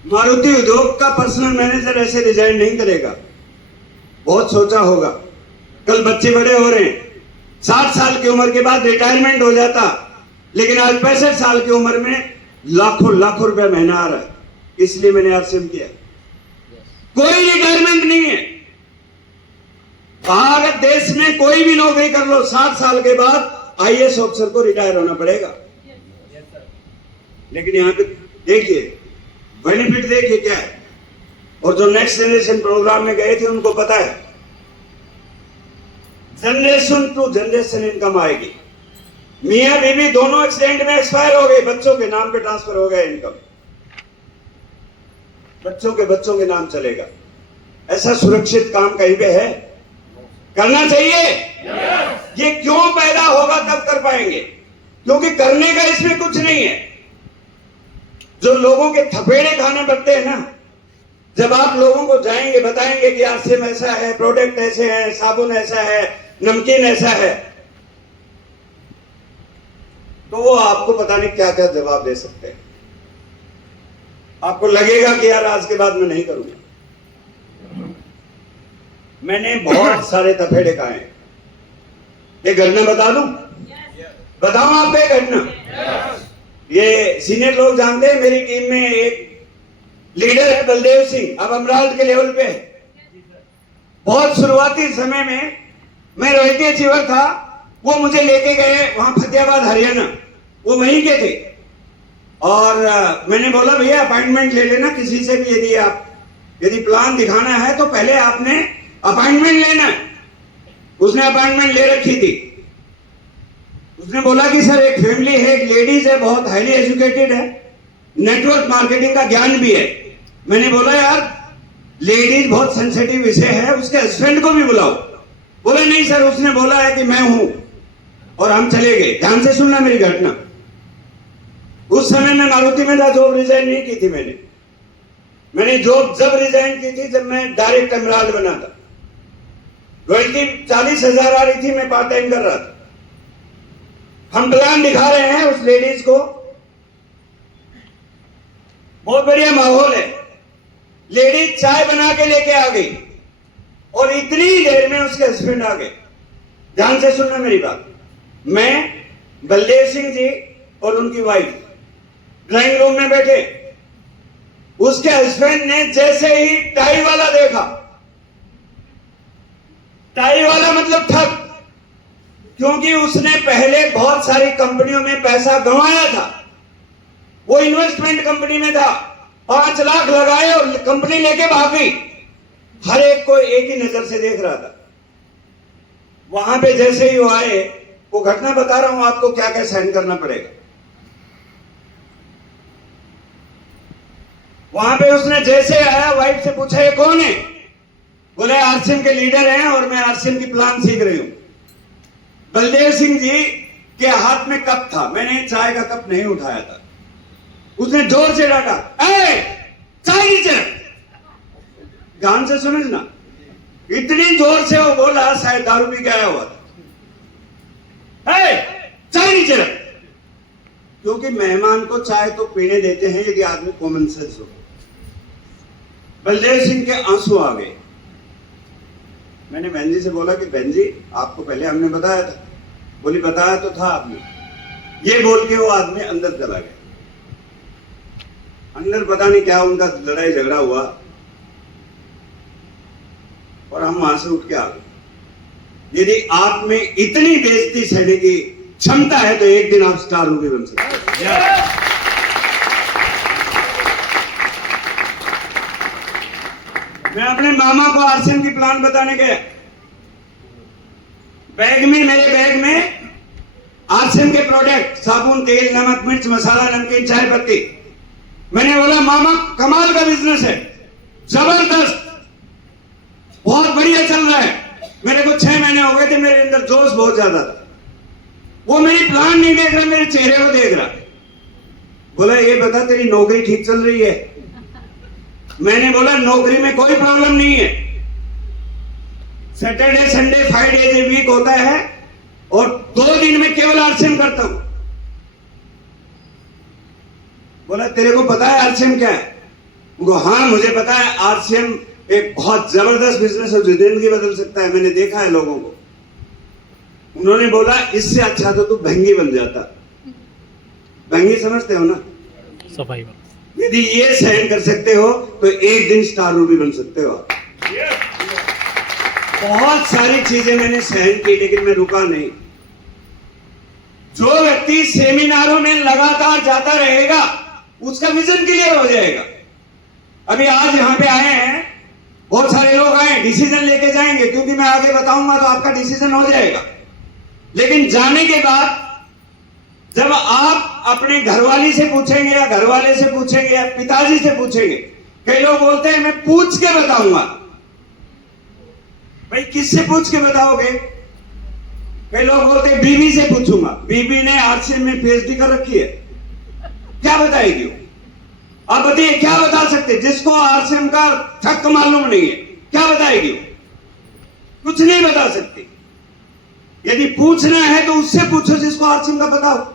मारुति उद्योग का पर्सनल मैनेजर ऐसे रिजाइन नहीं करेगा, बहुत सोचा होगा। कल बच्चे बड़े हो रहे हैं, 60 साल की उम्र के बाद रिटायरमेंट हो जाता, लेकिन आज 65 साल की उम्र में लाखों लाखों रुपया महीना आ रहा है। इसलिए मैंने आरसीएम किया। कोई रिटायरमेंट नहीं है भारत देश में, कोई भी नौकरी कर लो 60 साल के बाद आईएएस ऑफिसर को रिटायर होना पड़ेगा। लेकिन यहां पे देखिए बेनिफिट देखिए क्या है। और जो नेक्स्ट जनरेशन प्रोग्राम में गए थे उनको पता है जनरेशन टू जनरेशन इनकम आएगी। मियां बीवी दोनों एक्सीडेंट में एक्सपायर हो गए, बच्चों के नाम पे ट्रांसफर हो गया इनकम, बच्चों के नाम चलेगा। ऐसा सुरक्षित काम कहीं पे है? करना चाहिए। ये क्यों पैदा होगा तब कर पाएंगे, क्योंकि करने का इसमें कुछ नहीं है। जो लोगों के थपेड़े खाने पड़ते हैं ना, जब आप लोगों को जाएंगे बताएंगे कि आरसीएम ऐसा है, प्रोडक्ट ऐसे हैं, साबुन ऐसा है, नमकीन ऐसा है, तो वो आपको पता नहीं क्या क्या जवाब दे सकते हैं। आपको लगेगा कि यार आज के बाद मैं नहीं करूंगा। मैंने बहुत सारे तफेड़े खाए। ये घटना बता दूं? बताऊं आपको एक घटना? ये सीनियर लोग जानते हैं, मेरी टीम में एक लीडर है बलदेव सिंह, अब अमरावती के लेवल पे है। बहुत शुरुआती समय में मैं रोहिती अचीवर था, वो मुझे लेके गए वहां फतेहाबाद हरियाणा, वो वहीं के थे। और मैंने बोला भैया अपॉइंटमेंट ले लेना किसी से भी, यदि प्लान दिखाना है तो पहले आपने अपॉइंटमेंट लेना है। उसने अपॉइंटमेंट ले रखी थी। उसने बोला कि सर एक फैमिली है, एक लेडीज है, बहुत हाईली एजुकेटेड है, नेटवर्क मार्केटिंग का ज्ञान भी है। मैंने बोला यार लेडीज बहुत सेंसिटिव विषय है, उसके हस्बैंड को भी बुलाओ। बोले नहीं सर, उसने बोला है कि मैं हूं, और हम चले गए। ध्यान से सुनना मेरी घटना। उस समय मैं मारुति में था, जॉब रिजाइन नहीं की थी मैंने जॉब जब रिजाइन की थी जब मैं डायरेक्ट एमराल्ड बना था। रॉयल्टी 40,000 आ रही थी, मैं पार्ट टाइम कर रहा था। हम प्लान दिखा रहे हैं उस लेडीज को, बहुत बढ़िया माहौल है। लेडीज चाय बना के लेके आ गई और इतनी देर में उसके हस्बैंड आ गए। ध्यान से सुनना मेरी बात। मैं, बलदेव सिंह जी और उनकी वाइफ ड्राइंग रूम में बैठे। उसके हस्बैंड ने जैसे ही टाई वाला देखा, टाई वाला मतलब ठग, क्योंकि उसने पहले बहुत सारी कंपनियों में पैसा गंवाया था। वो इन्वेस्टमेंट कंपनी में था, 5 लाख लगाए और कंपनी लेके भाग गई। हर एक को एक ही नजर से देख रहा था। वहां पे जैसे ही वो आए, वो घटना बता रहा हूं आपको क्या क्या सहन करना पड़ेगा। वहां पे उसने जैसे आया, वाइफ से पूछा ये कौन है? बोले आरसीएम के लीडर हैं और मैं आरसीएम की प्लान सीख रही हूं। बलदेव सिंह जी के हाथ में कप था, मैंने चाय का कप नहीं उठाया था। उसने जोर से डांटा, चाय नीचे। ध्यान से समझना, इतनी जोर से वो बोला शायद दारू पी के आया हुआ था। चाय नीचे रख। क्योंकि मेहमान को चाय तो पीने देते हैं यदि आदमी कॉमन सेंस हो। बलदेव सिंह के आंसू आ गए। मैंने बहन जी से बोला कि बहन जी आपको पहले हमने बताया था। बोली बताया तो था आपने। ये बोल के वो आदमी अंदर चला गया। अंदर पता नहीं क्या उनका लड़ाई झगड़ा हुआ और हम वहां से उठ के आ गए। यदि आप में इतनी बेइज्जती सहने की क्षमता है तो एक दिन आप स्टार मूवी बन सकते हैं। मैं अपने मामा को आरसीएम की प्लान बताने गया। मेरे बैग में आरसीएम के प्रोडक्ट, साबुन, तेल, नमक, मिर्च, मसाला, नमकीन, चाय पत्ती। मैंने बोला मामा कमाल का बिजनेस है, जबरदस्त, बहुत बढ़िया चल रहा है। मेरे को 6 महीने हो गए थे, मेरे अंदर जोश बहुत ज्यादा था। वो मेरी प्लान नहीं देख रहा, मेरे चेहरे को देख रहा। बोला ये बता तेरी नौकरी ठीक चल रही है? मैंने बोला नौकरी में कोई प्रॉब्लम नहीं है, Saturday Sunday 5 days a week होता है और 2 दिन में केवल आरसीएम करता हूं। बोला तेरे को पता है आरसीएम क्या है? उनको हाँ मुझे पता है, आरसीएम एक बहुत जबरदस्त बिजनेस है जो जिंदगी बदल सकता है, मैंने देखा है लोगों को। उन्होंने बोला इससे अच्छा तो तू भंगी बन जाता। भंगी समझते हो ना? सफाई में यदि ये सहन कर सकते हो तो एक दिन स्टार रूबी बन सकते हो आप। बहुत सारी चीजें मैंने सहन की लेकिन मैं रुका नहीं। जो व्यक्ति सेमिनारों में लगातार जाता रहेगा उसका विजन क्लियर हो जाएगा। अभी आज यहां पे आए हैं, बहुत सारे लोग आए, डिसीजन लेके जाएंगे क्योंकि मैं आगे बताऊंगा तो आपका डिसीजन हो जाएगा। लेकिन जाने के बाद जब आप अपने घरवाली से पूछेंगे या घरवाले से पूछेंगे या पिताजी से पूछेंगे, कई लोग बोलते हैं मैं पूछ के बताऊंगा। भाई किससे पूछ के बताओगे? कई लोग बोलते हैं बीवी से पूछूंगा। बीवी ने आरसीएम में पीएचडी कर रखी है, क्या बताएगी वो? आप बताइए क्या बता सकते? जिसको आरसीएम का ठक मालूम नहीं है क्या बताएगी वो? कुछ नहीं बता सकती। यदि पूछना है तो उससे पूछो जिसको आरसीएम का पता हो।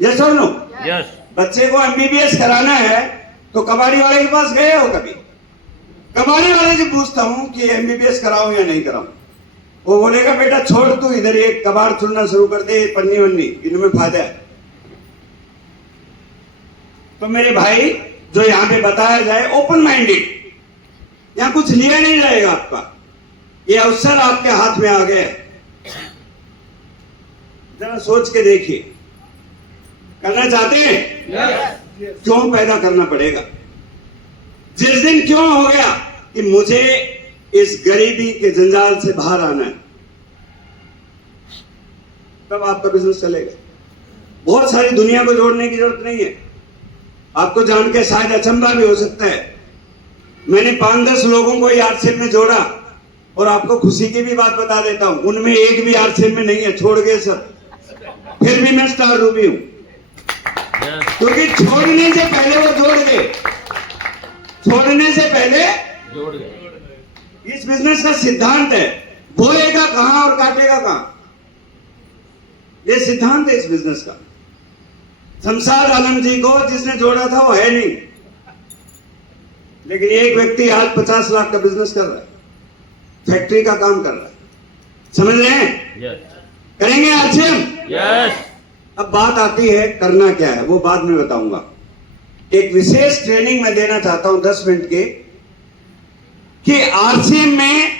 यस और नो? यस। बच्चे को एमबीबीएस कराना है तो कबाड़ी वाले के पास गए हो कभी? कबाड़ी वाले से पूछता हूं कि एमबीबीएस कराऊं या नहीं कराऊं, वो बोलेगा बेटा छोड़ तू इधर ये कबाड़ चुनना शुरू कर दे, पन्नी वन्नी इनमें फायदा है। तो मेरे भाई जो यहां पे बताया जाए ओपन माइंडेड, यहां कुछ लिया नहीं जाएगा आपका। ये अवसर आपके हाथ में आ गया है, जरा सोच के देखिए। करना चाहते हैं? क्यों पैदा करना पड़ेगा? जिस दिन क्यों हो गया कि मुझे इस गरीबी के जंजाल से बाहर आना है, तब आपका बिजनेस चलेगा। बहुत सारी दुनिया को जोड़ने की जरूरत नहीं है। आपको जान के शायद अचंभा भी हो सकता है, मैंने 5-10 लोगों को आरसीएम में जोड़ा और आपको खुशी की भी बात बता देता हूं, उनमें एक भी आरसीएम में नहीं है, छोड़ गए सब। फिर भी मैं स्टार रूबी हूं क्योंकि छोड़ने से पहले वो जोड़ गए, छोड़ने से पहले जोड़ गए। इस बिजनेस का सिद्धांत है, बोएगा कहां और काटेगा कहां, ये सिद्धांत है इस बिजनेस का। शमशाद आलम जी को जिसने जोड़ा था वो है नहीं, लेकिन एक व्यक्ति आज 50 लाख का बिजनेस कर रहा है, फैक्ट्री का काम कर रहा है। समझ रहे हैं? यस। करेंगे आरसीएम? यस। अब बात आती है करना क्या है, वो बाद में बताऊंगा। एक विशेष ट्रेनिंग मैं देना चाहता हूं 10 मिनट के, कि आरसीएम में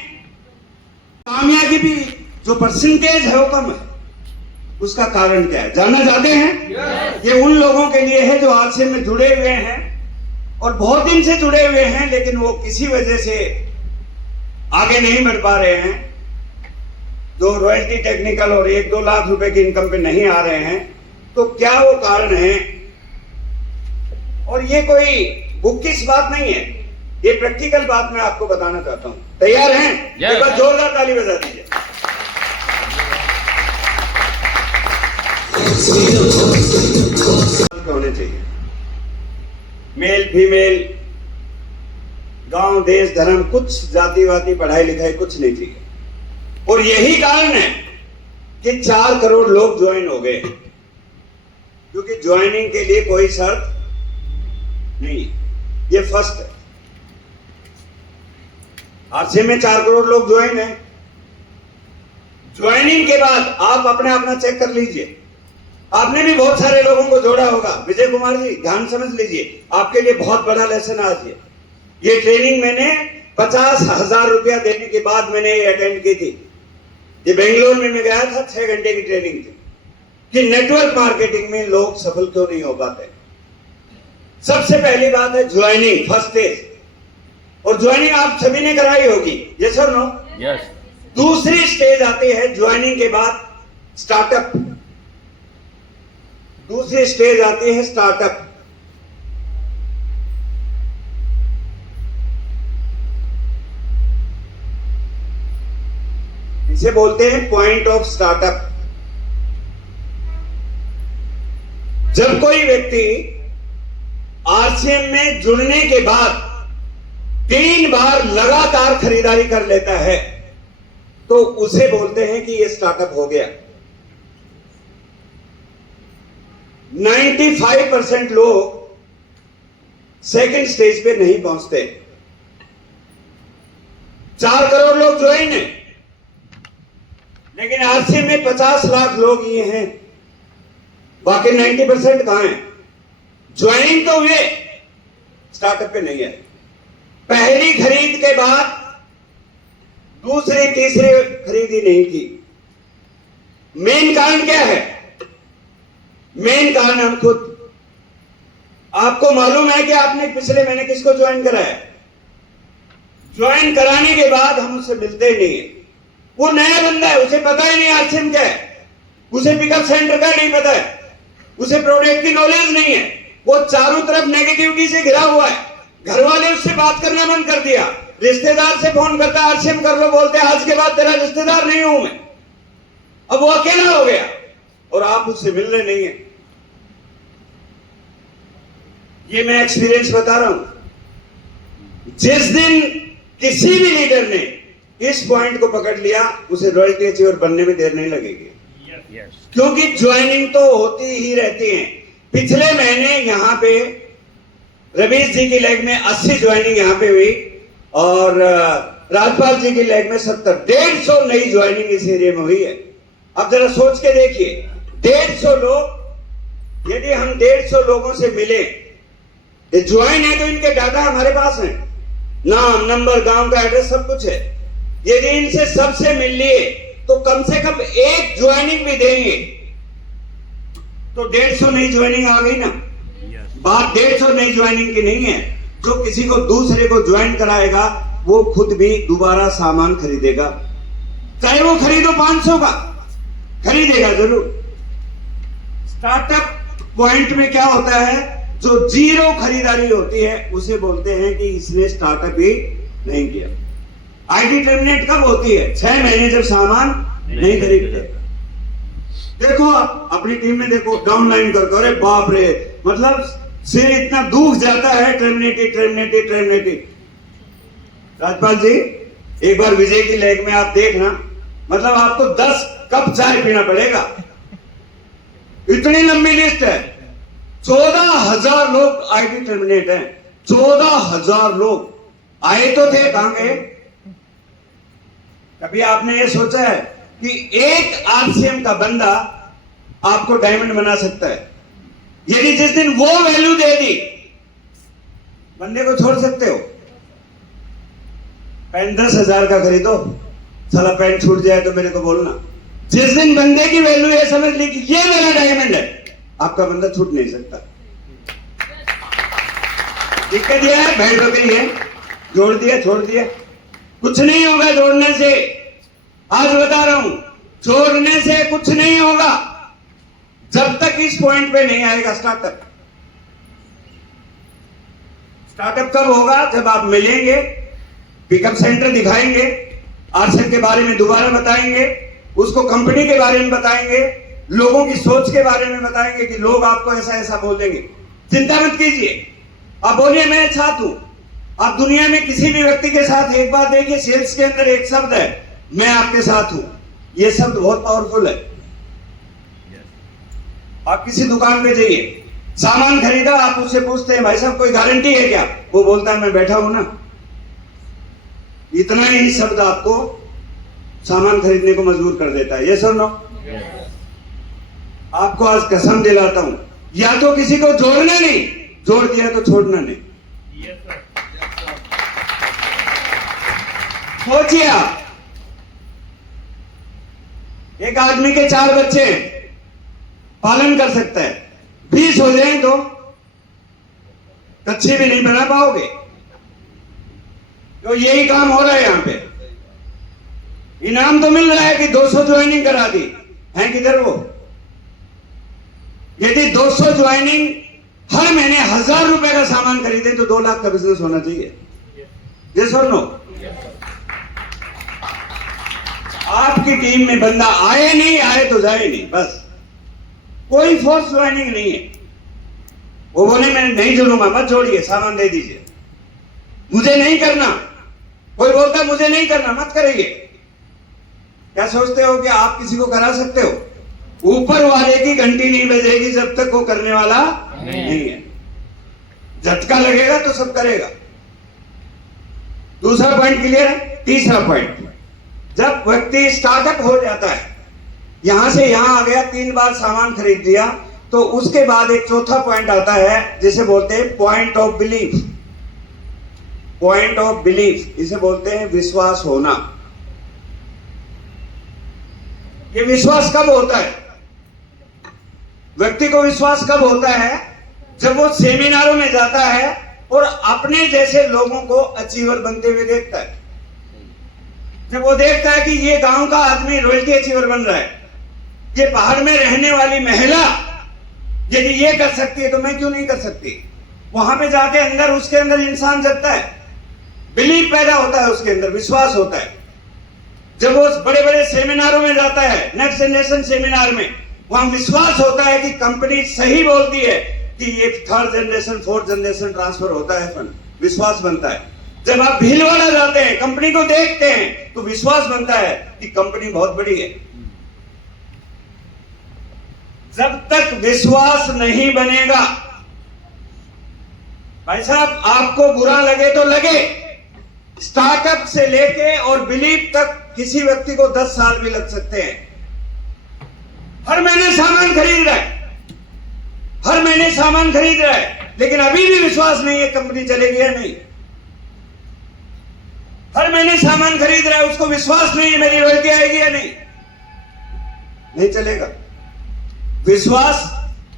कामयाबी भी जो परसेंटेज है वो कम है, उसका कारण क्या है जानना चाहते हैं? ये उन लोगों के लिए है जो आरसीएम में जुड़े हुए हैं और बहुत दिन से जुड़े हुए हैं लेकिन वो किसी वजह से आगे नहीं बढ़ पा रहे हैं, जो रॉयल्टी टेक्निकल और 1-2 लाख रुपए की इनकम पे नहीं आ रहे हैं। तो क्या वो कारण है? और ये कोई बुकिश बात नहीं है, ये प्रैक्टिकल बात मैं आपको बताना चाहता हूं। तैयार हैं? एक बार जोरदार ताली बजा दीजिए। होने चाहिए मेल फीमेल, गांव देश धर्म, कुछ जाति वाति पढ़ाई लिखाई कुछ नहीं चाहिए। और यही कारण है कि 4 करोड़ लोग ज्वाइन हो गए, क्योंकि ज्वाइनिंग के लिए कोई शर्त नहीं, ये फर्स्ट है। आरसीएम में 4 करोड़ लोग ज्वाइन है। ज्वाइनिंग के बाद आप अपना चेक कर लीजिए। आपने भी बहुत सारे लोगों को जोड़ा होगा। विजय कुमार जी ध्यान समझ लीजिए, आपके लिए बहुत बड़ा लेसन आज ये ट्रेनिंग मैंने 50,000 रुपया देने के बाद मैंने ये अटेंड की थी। ये बेंगलोर में मैं गया था, 6 घंटे की ट्रेनिंग थी कि नेटवर्क मार्केटिंग में लोग सफल क्यों नहीं हो पाते। सबसे पहली बात है ज्वाइनिंग, फर्स्ट स्टेज। और ज्वाइनिंग आप सभी ने कराई होगी, यस और नो? यस। दूसरी स्टेज आती है ज्वाइनिंग के बाद स्टार्टअप। दूसरी स्टेज आती है स्टार्टअप। इसे बोलते हैं पॉइंट ऑफ स्टार्टअप। जब कोई व्यक्ति आरसीएम में जुड़ने के बाद 3 बार लगातार खरीदारी कर लेता है तो उसे बोलते हैं कि यह स्टार्टअप हो गया। 95% लोग सेकंड स्टेज पे नहीं पहुंचते। 4 करोड़ लोग ज्वाइन है, लेकिन आरसीएम में 50 लाख लोग ये हैं, बाकी 90% कहां हैं? ज्वाइनिंग तो हुए, स्टार्टअप पे नहीं है। पहली खरीद के बाद दूसरी तीसरी खरीदी नहीं की। मेन कारण क्या है? मेन कारण हम खुद। आपको मालूम है कि आपने पिछले महीने किसको ज्वाइन कराया? ज्वाइन कराने के बाद हम उससे मिलते ही नहीं है। वो नया बंदा है, उसे पता ही नहीं आरसीएम क्या है, उसे पिकअप सेंटर का नहीं पता है, उसे प्रोडक्ट की नॉलेज नहीं है। वो चारों तरफ नेगेटिविटी से घिरा हुआ है। घर वाले उससे बात करना बंद कर दिया, रिश्तेदार से फोन करता है, आरसीएम कर लो, बोलते हैं आज के बाद तेरा रिश्तेदार नहीं हूं मैं। अब वो अकेला हो गया और आप उससे मिल रहे नहीं है। ये मैं एक्सपीरियंस बता रहा हूं। जिस दिन किसी भी लीडर ने इस पॉइंट को पकड़ लिया, उसे रॉयल्टी अचीवर बनने में देर नहीं लगेगी। क्योंकि ज्वाइनिंग तो होती ही रहती है। पिछले महीने यहां पे रवीश जी की लेग में 80 ज्वाइनिंग यहां पे हुई और राजपाल जी की लेग में 70। 150 नई ज्वाइनिंग इस एरिया में हुई है। अब जरा सोच के देखिए, 150 लोग, यदि हम 150 लोगों से मिले, ये ज्वाइन है तो इनके डाटा हमारे पास है, नाम, नंबर, गांव का एड्रेस, सब कुछ है। यदि इनसे सबसे मिल लिए तो कम से कम एक ज्वाइनिंग भी देंगे तो 150 नई ज्वाइनिंग आ गई ना। बात 150 नई ज्वाइनिंग की नहीं है। जो किसी को दूसरे को ज्वाइन कराएगा वो खुद भी दोबारा सामान खरीदेगा, चाहे वो खरीदो 500 का, खरीदेगा जरूर। स्टार्टअप पॉइंट में क्या होता है? जो जीरो खरीदारी होती है उसे बोलते हैं कि इसने स्टार्टअप ही नहीं किया। आईटी टर्मिनेट कब होती है? 6 महीने जब सामान नहीं खरीदते। देखो अपनी टीम में देखो, डाउनलाइन करके, अरे बाप रे, मतलब सिर इतना दुख जाता है, टर्मिनेटेड टर्मिनेटेड टर्मिनेटेड। राजपाल जी, एक बार विजय की लेग में आप देखना, मतलब आपको 10 कप चाय पीना पड़ेगा, इतनी लंबी लिस्ट है। 14,000 लोग आईटी टर्मिनेट हैं। 14,000 लोग आए तो थे, कहां गए? कभी आपने ये सोचा है कि एक आरसीएम का बंदा आपको डायमंड बना सकता है? यदि जिस दिन वो वैल्यू दे दी, बंदे को छोड़ सकते हो? पेन 10,000 का खरीदो, साला पेन छूट जाए तो मेरे को बोलना। जिस दिन बंदे की वैल्यू ये समझ ली कि ये मेरा डायमंड है, आपका बंदा छूट नहीं सकता। दिक्कत यह है, भेड़ बकरी है, जोड़ दिया छोड़ दिया, कुछ नहीं होगा जोड़ने से। आज बता रहा हूं, जोड़ने से कुछ नहीं होगा जब तक इस पॉइंट पे नहीं आएगा स्टार्टअप। स्टार्टअप कब होगा? जब आप मिलेंगे, पिकअप सेंटर दिखाएंगे, आरसीएम के बारे में दोबारा बताएंगे, उसको कंपनी के बारे में बताएंगे, लोगों की सोच के बारे में बताएंगे कि लोग आपको ऐसा ऐसा बोलेंगे। चिंता मत कीजिए, आप बोलिए मैं साथ हूं। आप दुनिया में किसी भी व्यक्ति के साथ एक बात देखिए, सेल्स के अंदर एक शब्द है, मैं आपके साथ हूं। यह शब्द बहुत पावरफुल है। आप किसी दुकान पे जाइए, सामान खरीदा, आप उससे पूछते हैं भाई साहब कोई गारंटी है क्या? वो बोलता है मैं बैठा हूं ना। इतना ही शब्द आपको सामान खरीदने को मजबूर कर देता है। ये सुनो, आपको आज कसम दिलाता हूं, या तो किसी को जोड़ना नहीं, जोड़ दिया तो छोड़ना नहीं। सोचिए आप, एक आदमी के 4 बच्चे हैं, पालन कर सकता है, 20 हो जाए तो कच्ची भी नहीं बना पाओगे। तो यही काम हो रहा है यहां पे। इनाम तो मिल रहा है कि 200 ज्वाइनिंग करा दी है, किधर वो? यदि 200 ज्वाइनिंग हर महीने 1,000 रुपए का सामान खरीदे तो 2 लाख का बिजनेस होना चाहिए। ये सुन लो, आपकी टीम में बंदा आए नहीं, आए तो जाए नहीं, बस। कोई फोर्स ज्वाइनिंग नहीं है। वो बोले मैं नहीं जुड़ूंगा, मत जोड़िए, सामान दे दीजिए, मुझे नहीं करना। कोई बोलता है मुझे नहीं करना, मत करिए। क्या सोचते हो कि आप किसी को करा सकते हो? ऊपर वाले की घंटी नहीं बजेगी जब तक वो करने वाला नहीं है। झटका लगेगा तो सब करेगा। दूसरा पॉइंट क्लियर है। तीसरा पॉइंट, जब व्यक्ति स्टार्टअप हो जाता है, यहां से यहां आ गया, 3 बार सामान खरीद दिया, तो उसके बाद एक चौथा पॉइंट आता है जिसे बोलते हैं point of belief. Point of belief इसे बोलते हैं विश्वास होना। ये विश्वास कब होता है? व्यक्ति को विश्वास कब होता है? जब वो सेमिनारों में जाता है और अपने जैसे लोगों को अचीवर बनते हुए देखता है। जब वो देखता है कि ये गांव का आदमी रॉयल्टी अचीवर बन रहा है, ये पहाड़ में रहने वाली महिला यदि ये कर सकती है तो मैं क्यों नहीं कर सकती? वहां पे जाके अंदर उसके अंदर इंसान जगता है, बिलीफ पैदा होता है, उसके अंदर विश्वास होता है। जब वो बड़े बड़े सेमिनारों में जाता है, नेक्स्ट जनरेशन सेमिनार में, वहां विश्वास होता है कि कंपनी सही बोलती है कि ये 3rd generation 4th generation transfer होता है, फंड विश्वास बनता है। जब आप भीलवाड़ा जाते हैं, कंपनी को देखते हैं, तो विश्वास बनता है कि कंपनी बहुत बड़ी है। जब तक विश्वास नहीं बनेगा, भाई साहब आपको बुरा लगे तो लगे, स्टार्टअप से लेके और बिलीफ तक किसी व्यक्ति को 10 साल भी लग सकते हैं। हर महीने सामान खरीद रहा है, हर महीने सामान खरीद रहा है, लेकिन अभी भी विश्वास नहीं है कंपनी चलेगी या नहीं। हर महीने सामान खरीद रहा है, उसको विश्वास नहीं है मेरी रॉयल्टी आएगी या नहीं, नहीं चलेगा। विश्वास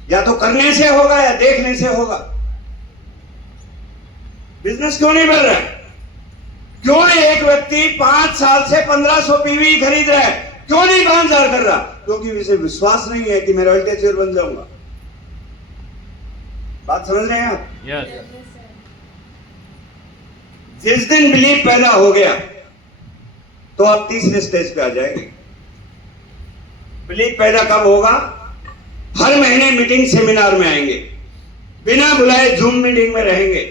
या तो करने से होगा या देखने से होगा। बिजनेस क्यों नहीं बढ़ रहा है? क्यों एक व्यक्ति 5 साल से 1500 पीवी खरीद रहा है, क्यों नहीं 5000 कर रहा? क्योंकि उसे विश्वास नहीं है कि मैं रॉयल्टी अचीवर बन जाऊंगा। बात समझ रहे हैं आप? यस। जिस दिन बिलीफ पैदा हो गया तो आप तीसरे स्टेज पे आ जाएंगे। बिलीफ पैदा कब होगा? हर महीने मीटिंग सेमिनार में आएंगे, बिना बुलाए जूम मीटिंग में रहेंगे,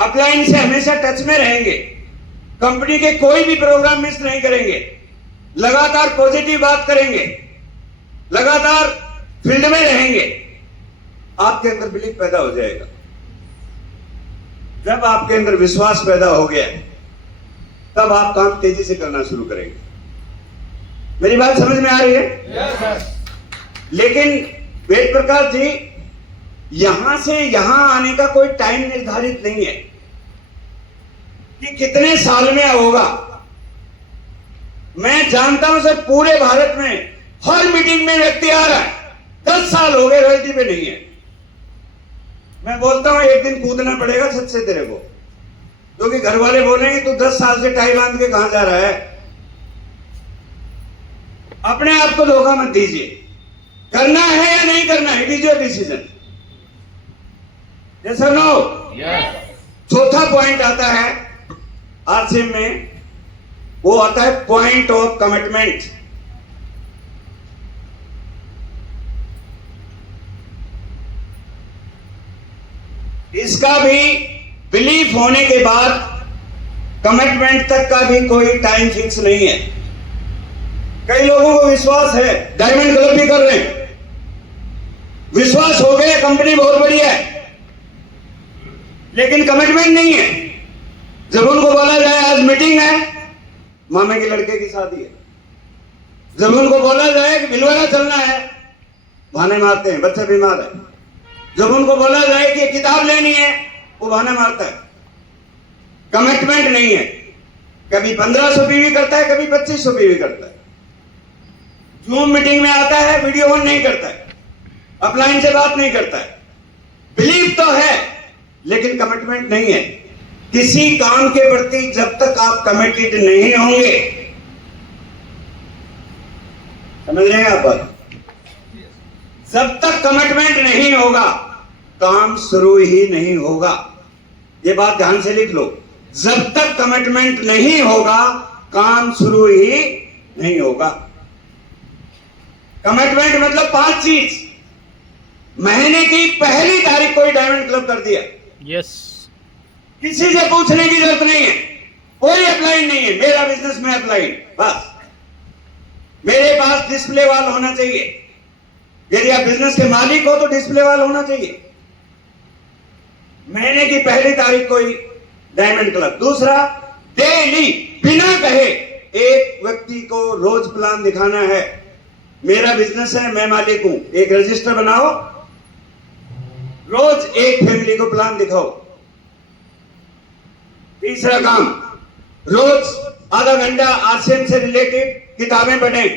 अपलाइन से हमेशा टच में रहेंगे, कंपनी के कोई भी प्रोग्राम मिस नहीं करेंगे, लगातार पॉजिटिव बात करेंगे, लगातार फील्ड में रहेंगे। आपके अंदर बिलीफ पैदा हो जाएगा। जब आपके अंदर विश्वास पैदा हो गया, तब आप काम तेजी से करना शुरू करेंगे। मेरी बात समझ में आ रही है? यस। लेकिन वेद प्रकाश जी, यहां से यहां आने का कोई टाइम निर्धारित नहीं है कि कितने साल में होगा। मैं जानता हूं सर, पूरे भारत में हर मीटिंग में व्यक्ति आ रहा है, 10 साल हो गए रॉयल्टी पे नहीं है। मैं बोलता हूं एक दिन कूदना पड़ेगा छत से तेरे को, क्योंकि घर वाले बोलेंगे तू 10 साल से टाई बांध के कहां जा रहा है। अपने आप को धोखा मत दीजिए। करना है या नहीं करना है, it is your decision. Yes और नो? यस। चौथा पॉइंट आता है आरसीएम में, वो आता है पॉइंट ऑफ कमिटमेंट। इसका भी बिलीफ होने के बाद कमिटमेंट तक का भी कोई टाइम फिक्स नहीं है। कई लोगों को विश्वास है, डायमंड क्लब भी कर रहे हैं, विश्वास हो गया कंपनी बहुत बड़ी है, लेकिन कमिटमेंट नहीं है। जब उनको बोला जाए आज मीटिंग है, मामा के लड़के की शादी है, जब उनको बोला जाए कि भिलवाड़ा चलना है, बहाने मारते हैं, बच्चा बीमार है। जब उनको बोला जाए कि किताब लेनी है, वो बहाना मारता है। कमिटमेंट नहीं है। कभी 1500 पीवी करता है, कभी 2500 पीवी करता है। जूम मीटिंग में आता है, वीडियो ऑन नहीं करता है, अपलाइन से बात नहीं करता है। बिलीफ तो है लेकिन कमिटमेंट नहीं है। किसी काम के प्रति जब तक आप कमिटेड नहीं होंगे, समझ रहे हैं आप बात? जब तक कमिटमेंट नहीं होगा, काम शुरू ही नहीं होगा। ये बात ध्यान से लिख लो। जब तक कमिटमेंट नहीं होगा, काम शुरू ही नहीं होगा। कमिटमेंट मतलब 5 चीज। महीने की पहली तारीख को ही डायमंड क्लब कर दिया। यस। किसी से पूछने की जरूरत नहीं है, कोई अप्लाइड नहीं है, मेरा बिजनेस में अप्लाइड। बस मेरे पास डिस्प्ले वाल होना चाहिए। यदि आप बिजनेस के मालिक हो तो डिस्प्ले वाल होना चाहिए। महीने की पहली तारीख को ही डायमंड क्लब। दूसरा, डेली बिना कहे एक व्यक्ति को रोज प्लान दिखाना है। मेरा बिजनेस है, मैं मालिक हूं, एक रजिस्टर बनाओ, रोज एक फैमिली को प्लान दिखाओ। तीसरा काम, रोज आधा घंटा आरसीएम से रिलेटेड किताबें पढ़ें,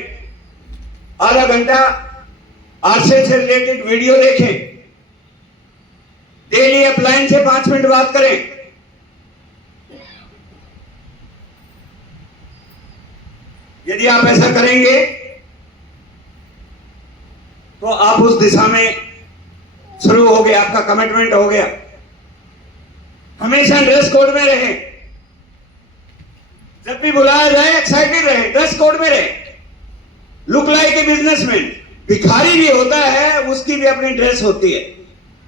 आधा घंटा आरसीएम से रिलेटेड वीडियो देखें, डेली अपलाइन से 5 मिनट बात करें। यदि आप ऐसा करेंगे तो आप उस दिशा में शुरू हो गया, आपका कमिटमेंट हो गया। हमेशा ड्रेस कोड में रहें, जब भी बुलाया जाए एक्साइटेड रहें, ड्रेस कोड में रहें। Look like a businessman. भिखारी भी होता है, उसकी भी अपनी ड्रेस होती है।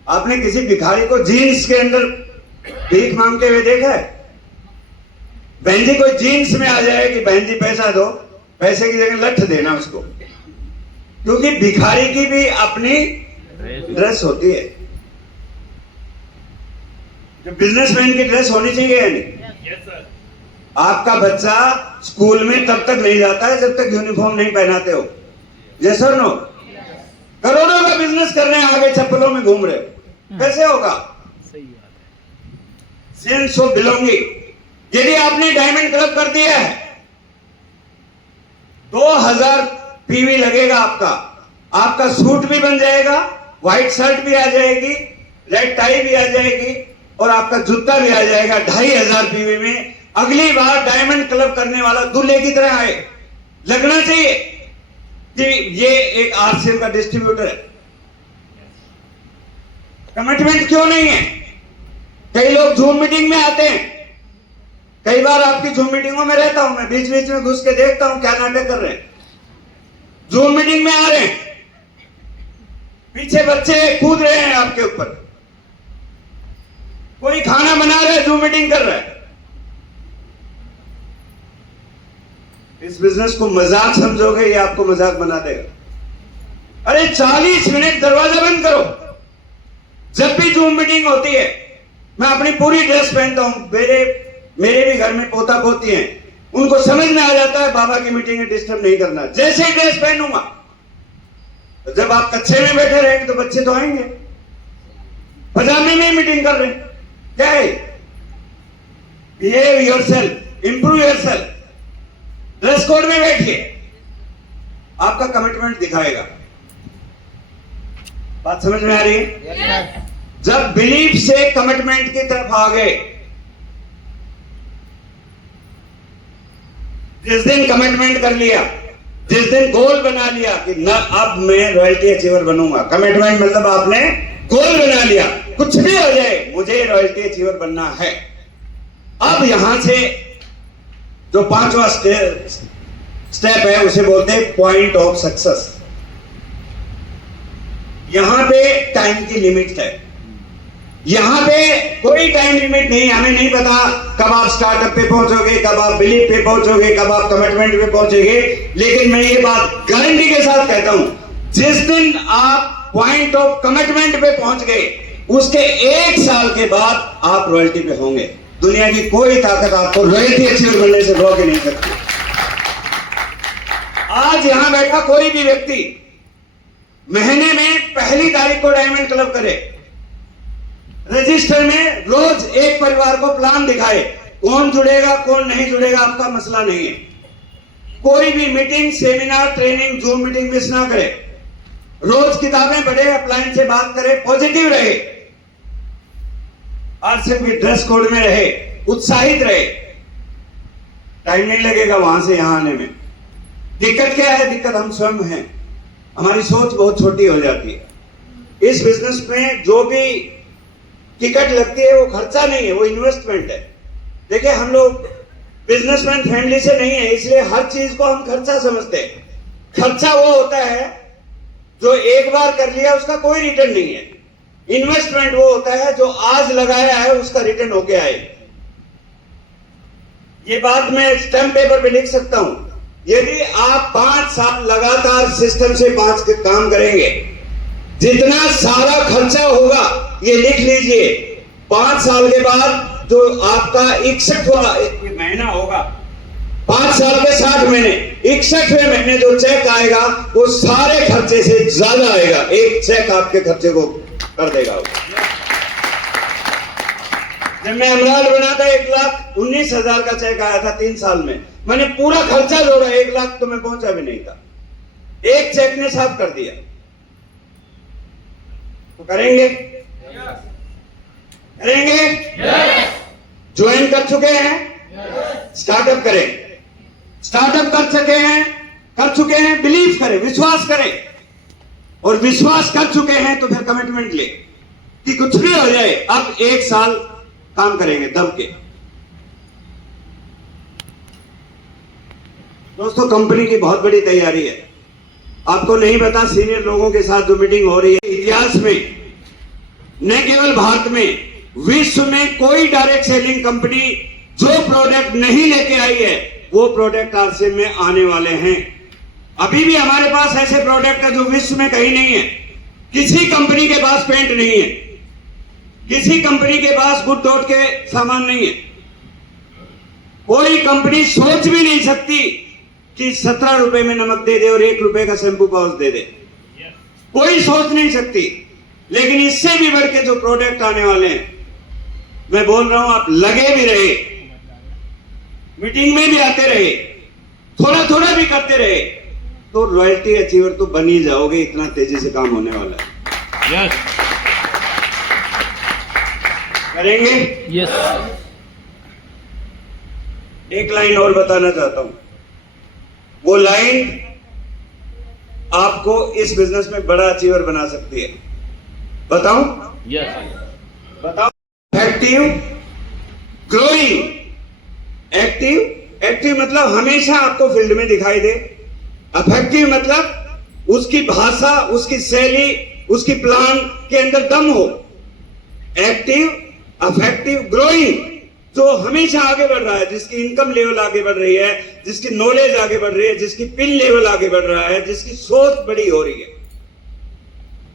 आपने किसी भिखारी को जीन्स के अंदर भीख मांगते हुए देखा है? बहन जी कोई जीन्स में आ जाए कि बहन जी पैसा दो, पैसे की जगह लठ देना उसको, क्योंकि भिखारी की भी अपनी ड्रेस होती है। जो बिजनेसमैन की ड्रेस होनी चाहिए या नहीं? आपका बच्चा स्कूल में तब तक नहीं जाता है जब तक यूनिफॉर्म नहीं पहनाते हो। यस और नो? करोड़ों का बिजनेस कर रहे हैं, आगे चप्पलों में घूम रहे हो, कैसे होगा? सही बात है। Sense of belonging. यदि आपने डायमंड क्लब कर दिया है, 2000 पीवी लगेगा आपका, आपका सूट भी बन जाएगा, व्हाइट शर्ट भी आ जाएगी, रेड टाई भी आ जाएगी, और आपका जूता भी आ जाएगा 2500 पीवी में। अगली बार डायमंड क्लब करने वाला दूल्हे की तरह आए, लगना चाहिए कि ये एक आरसीएम का डिस्ट्रीब्यूटर है। कमिटमेंट क्यों नहीं है? कई लोग जूम मीटिंग में आते हैं, कई बार आपकी जूम मीटिंगों में रहता हूं मैं, बीच बीच में घुस के देखता हूं क्या नाटक कर रहे हैं। जूम मीटिंग में आ रहे हैं, पीछे बच्चे कूद रहे हैं आपके ऊपर, कोई खाना बना रहा है, जूम मीटिंग कर रहा है। इस बिजनेस को मजाक समझोगे, ये आपको मजाक बना देगा। अरे 40 मिनट दरवाजा बंद करो। जब भी जूम मीटिंग होती है, मैं अपनी पूरी ड्रेस पहनता हूं। मेरे भी घर में पोता पोती हैं, उनको समझ में आ जाता है बाबा की मीटिंग में डिस्टर्ब नहीं करना। जैसे ही ड्रेस पहनूंगा, तो जब आप कच्चे में बैठे रहेंगे तो बच्चे तो आएंगे, पजामे में मीटिंग कर रहे हैं। क्या है? Behave yourself, improve yourself. Dress code में बैठिए, आपका कमिटमेंट दिखाएगा। बात समझ में आ रही है? जब बिलीफ से कमिटमेंट की तरफ आ गए, जिस दिन कमिटमेंट कर लिया, जिस दिन गोल बना लिया कि न अब मैं रॉयल्टी अचीवर बनूंगा, कमिटमेंट मतलब आपने गोल बना लिया, कुछ भी हो जाए मुझे रॉयल्टी अचीवर बनना है। अब यहां से जो 5वां स्टेप है उसे बोलते हैं पॉइंट ऑफ सक्सेस। यहां पे टाइम की लिमिट है, यहां पे कोई टाइम लिमिट नहीं। हमें नहीं पता कब आप स्टार्टअप पे पहुंचोगे, कब आप बिलीफ पे पहुंचोगे, कब आप कमिटमेंट पे पहुंचोगे, लेकिन मैं ये बात गारंटी के साथ कहता हूं, जिस दिन आप पॉइंट ऑफ कमिटमेंट पे पहुंच गए, उसके 1 साल के बाद आप रॉयल्टी पे होंगे। दुनिया की कोई ताकत आपको रॉयल्टी अचीवर बनने से रोक नहीं सकती। आज यहां बैठा कोई भी व्यक्ति महीने में पहली तारीख को डायमंड क्लब करे, रजिस्टर में रोज एक परिवार को प्लान दिखाए। कौन जुड़ेगा कौन नहीं जुड़ेगा आपका मसला नहीं है। कोई भी meeting, seminar, training, zoom meeting miss ना करे। रोज किताबें पढ़े, अपलाइन से बात करे, पॉजिटिव रहे, आरसीएम की ड्रेस कोड में रहे, उत्साहित रहे। टाइम नहीं लगेगा वहां से यहां आने में। दिक्कत क्या है? दिक्कत हम स्वयं हैं, हमारी सोच बहुत छोटी हो जाती है। इस बिजनेस में जो भी टिकट लगती है वो खर्चा नहीं है, वो इन्वेस्टमेंट है। देखिए, हम लोग बिजनेसमैन फैमिली से नहीं है, इसलिए हर चीज को हम खर्चा समझते हैं। खर्चा वो होता है जो एक बार कर लिया उसका कोई रिटर्न नहीं है। इन्वेस्टमेंट वो होता है जो आज लगाया है उसका रिटर्न होके आए। ये बात मैं स्टैम्प पेपर पे लिख सकता हूं। यदि आप 5 साल लगातार सिस्टम से 5 के काम करेंगे, जितना सारा खर्चा होगा ये लिख लीजिए, 5 साल के बाद जो आपका 61वां महीना होगा, 5 साल के 60 महीने, 61वें महीने जो चेक आएगा वो सारे खर्चे से ज्यादा आएगा। एक चेक आपके खर्चे को कर देगा। जब मैं अमराल बना था 1,19,000 का चेक आया था 3 साल में। मैंने पूरा खर्चा जोड़ा, 1 लाख तो मैं पहुंचा भी नहीं था। एक चेक ने साफ कर दिया। तो करेंगे करेंगे ज्वाइन कर चुके हैं, स्टार्टअप करें। स्टार्टअप कर चुके हैं, बिलीव करें, विश्वास करें। और विश्वास कर चुके हैं तो फिर कमिटमेंट ले कि कुछ भी हो जाए अब 1 साल काम करेंगे दम के। दोस्तों, कंपनी की बहुत बड़ी तैयारी है। आपको नहीं पता, सीनियर लोगों के साथ जो मीटिंग हो रही है, इतिहास में न केवल भारत में, विश्व में कोई डायरेक्ट सेलिंग कंपनी जो प्रोडक्ट नहीं लेके आई है वो प्रोडक्ट आरसीएम में आने वाले हैं। अभी भी हमारे पास ऐसे प्रोडक्ट है जो विश्व में कहीं नहीं है। किसी कंपनी के पास पेंट नहीं है, किसी कंपनी के पास गुड डॉट के सामान नहीं है। कोई कंपनी सोच भी नहीं सकती कि 17 रुपए में नमक दे दे और 1 रुपए का शैंपू पाउच दे दे। कोई सोच नहीं सकती। लेकिन इससे भी बढ़ के जो प्रोडक्ट आने वाले हैं, मैं बोल रहा हूं, आप लगे भी रहे, मीटिंग में भी आते रहे, थोड़ा थोड़ा भी करते रहे, तो रॉयल्टी अचीवर तो बन ही जाओगे। इतना तेजी से काम होने वाला है। यस करेंगे। यस एक लाइन और बताना चाहता हूं। वो लाइन आपको इस बिजनेस में बड़ा अचीवर बना सकती है। बताऊं? यस बताओ। Active, growing. एक्टिव मतलब हमेशा आपको फील्ड में दिखाई दे। अफेक्टिव मतलब उसकी भाषा, उसकी शैली, उसकी प्लान के अंदर दम हो। एक्टिव, अफेक्टिव, ग्रोइंग, जो हमेशा आगे बढ़ रहा है, जिसकी इनकम लेवल आगे बढ़ रही है, जिसकी नॉलेज आगे बढ़ रही है, जिसकी पिन लेवल आगे बढ़ रहा है, जिसकी सोच बड़ी हो रही है,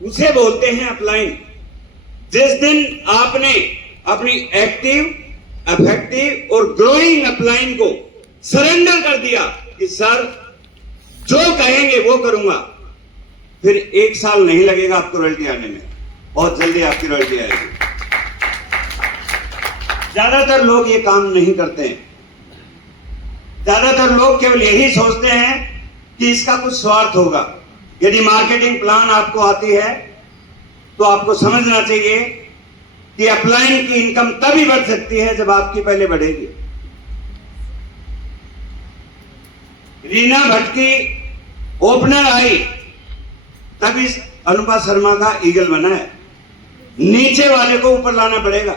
उसे बोलते हैं अपलाइन। जिस दिन आपने अपनी एक्टिव, अफेक्टिव और ग्रोइंग अपलाइन को सरेंडर कर दिया कि सर जो कहेंगे वो करूंगा, फिर 1 साल नहीं लगेगा आपको रॉयल्टी आने में, बहुत जल्दी आपकी रॉयल्टी आएगी। ज्यादातर लोग ये काम नहीं करते हैं। ज्यादातर लोग केवल यही सोचते हैं कि इसका कुछ स्वार्थ होगा। यदि मार्केटिंग प्लान आपको आती है तो आपको समझना चाहिए कि अपलाइन की इनकम तभी बढ़ सकती है जब आपकी पहले बढ़ेगी। रीना भट्ट की ओपनर आई तभी अनुपा शर्मा का ईगल बना है। नीचे वाले को ऊपर लाना पड़ेगा।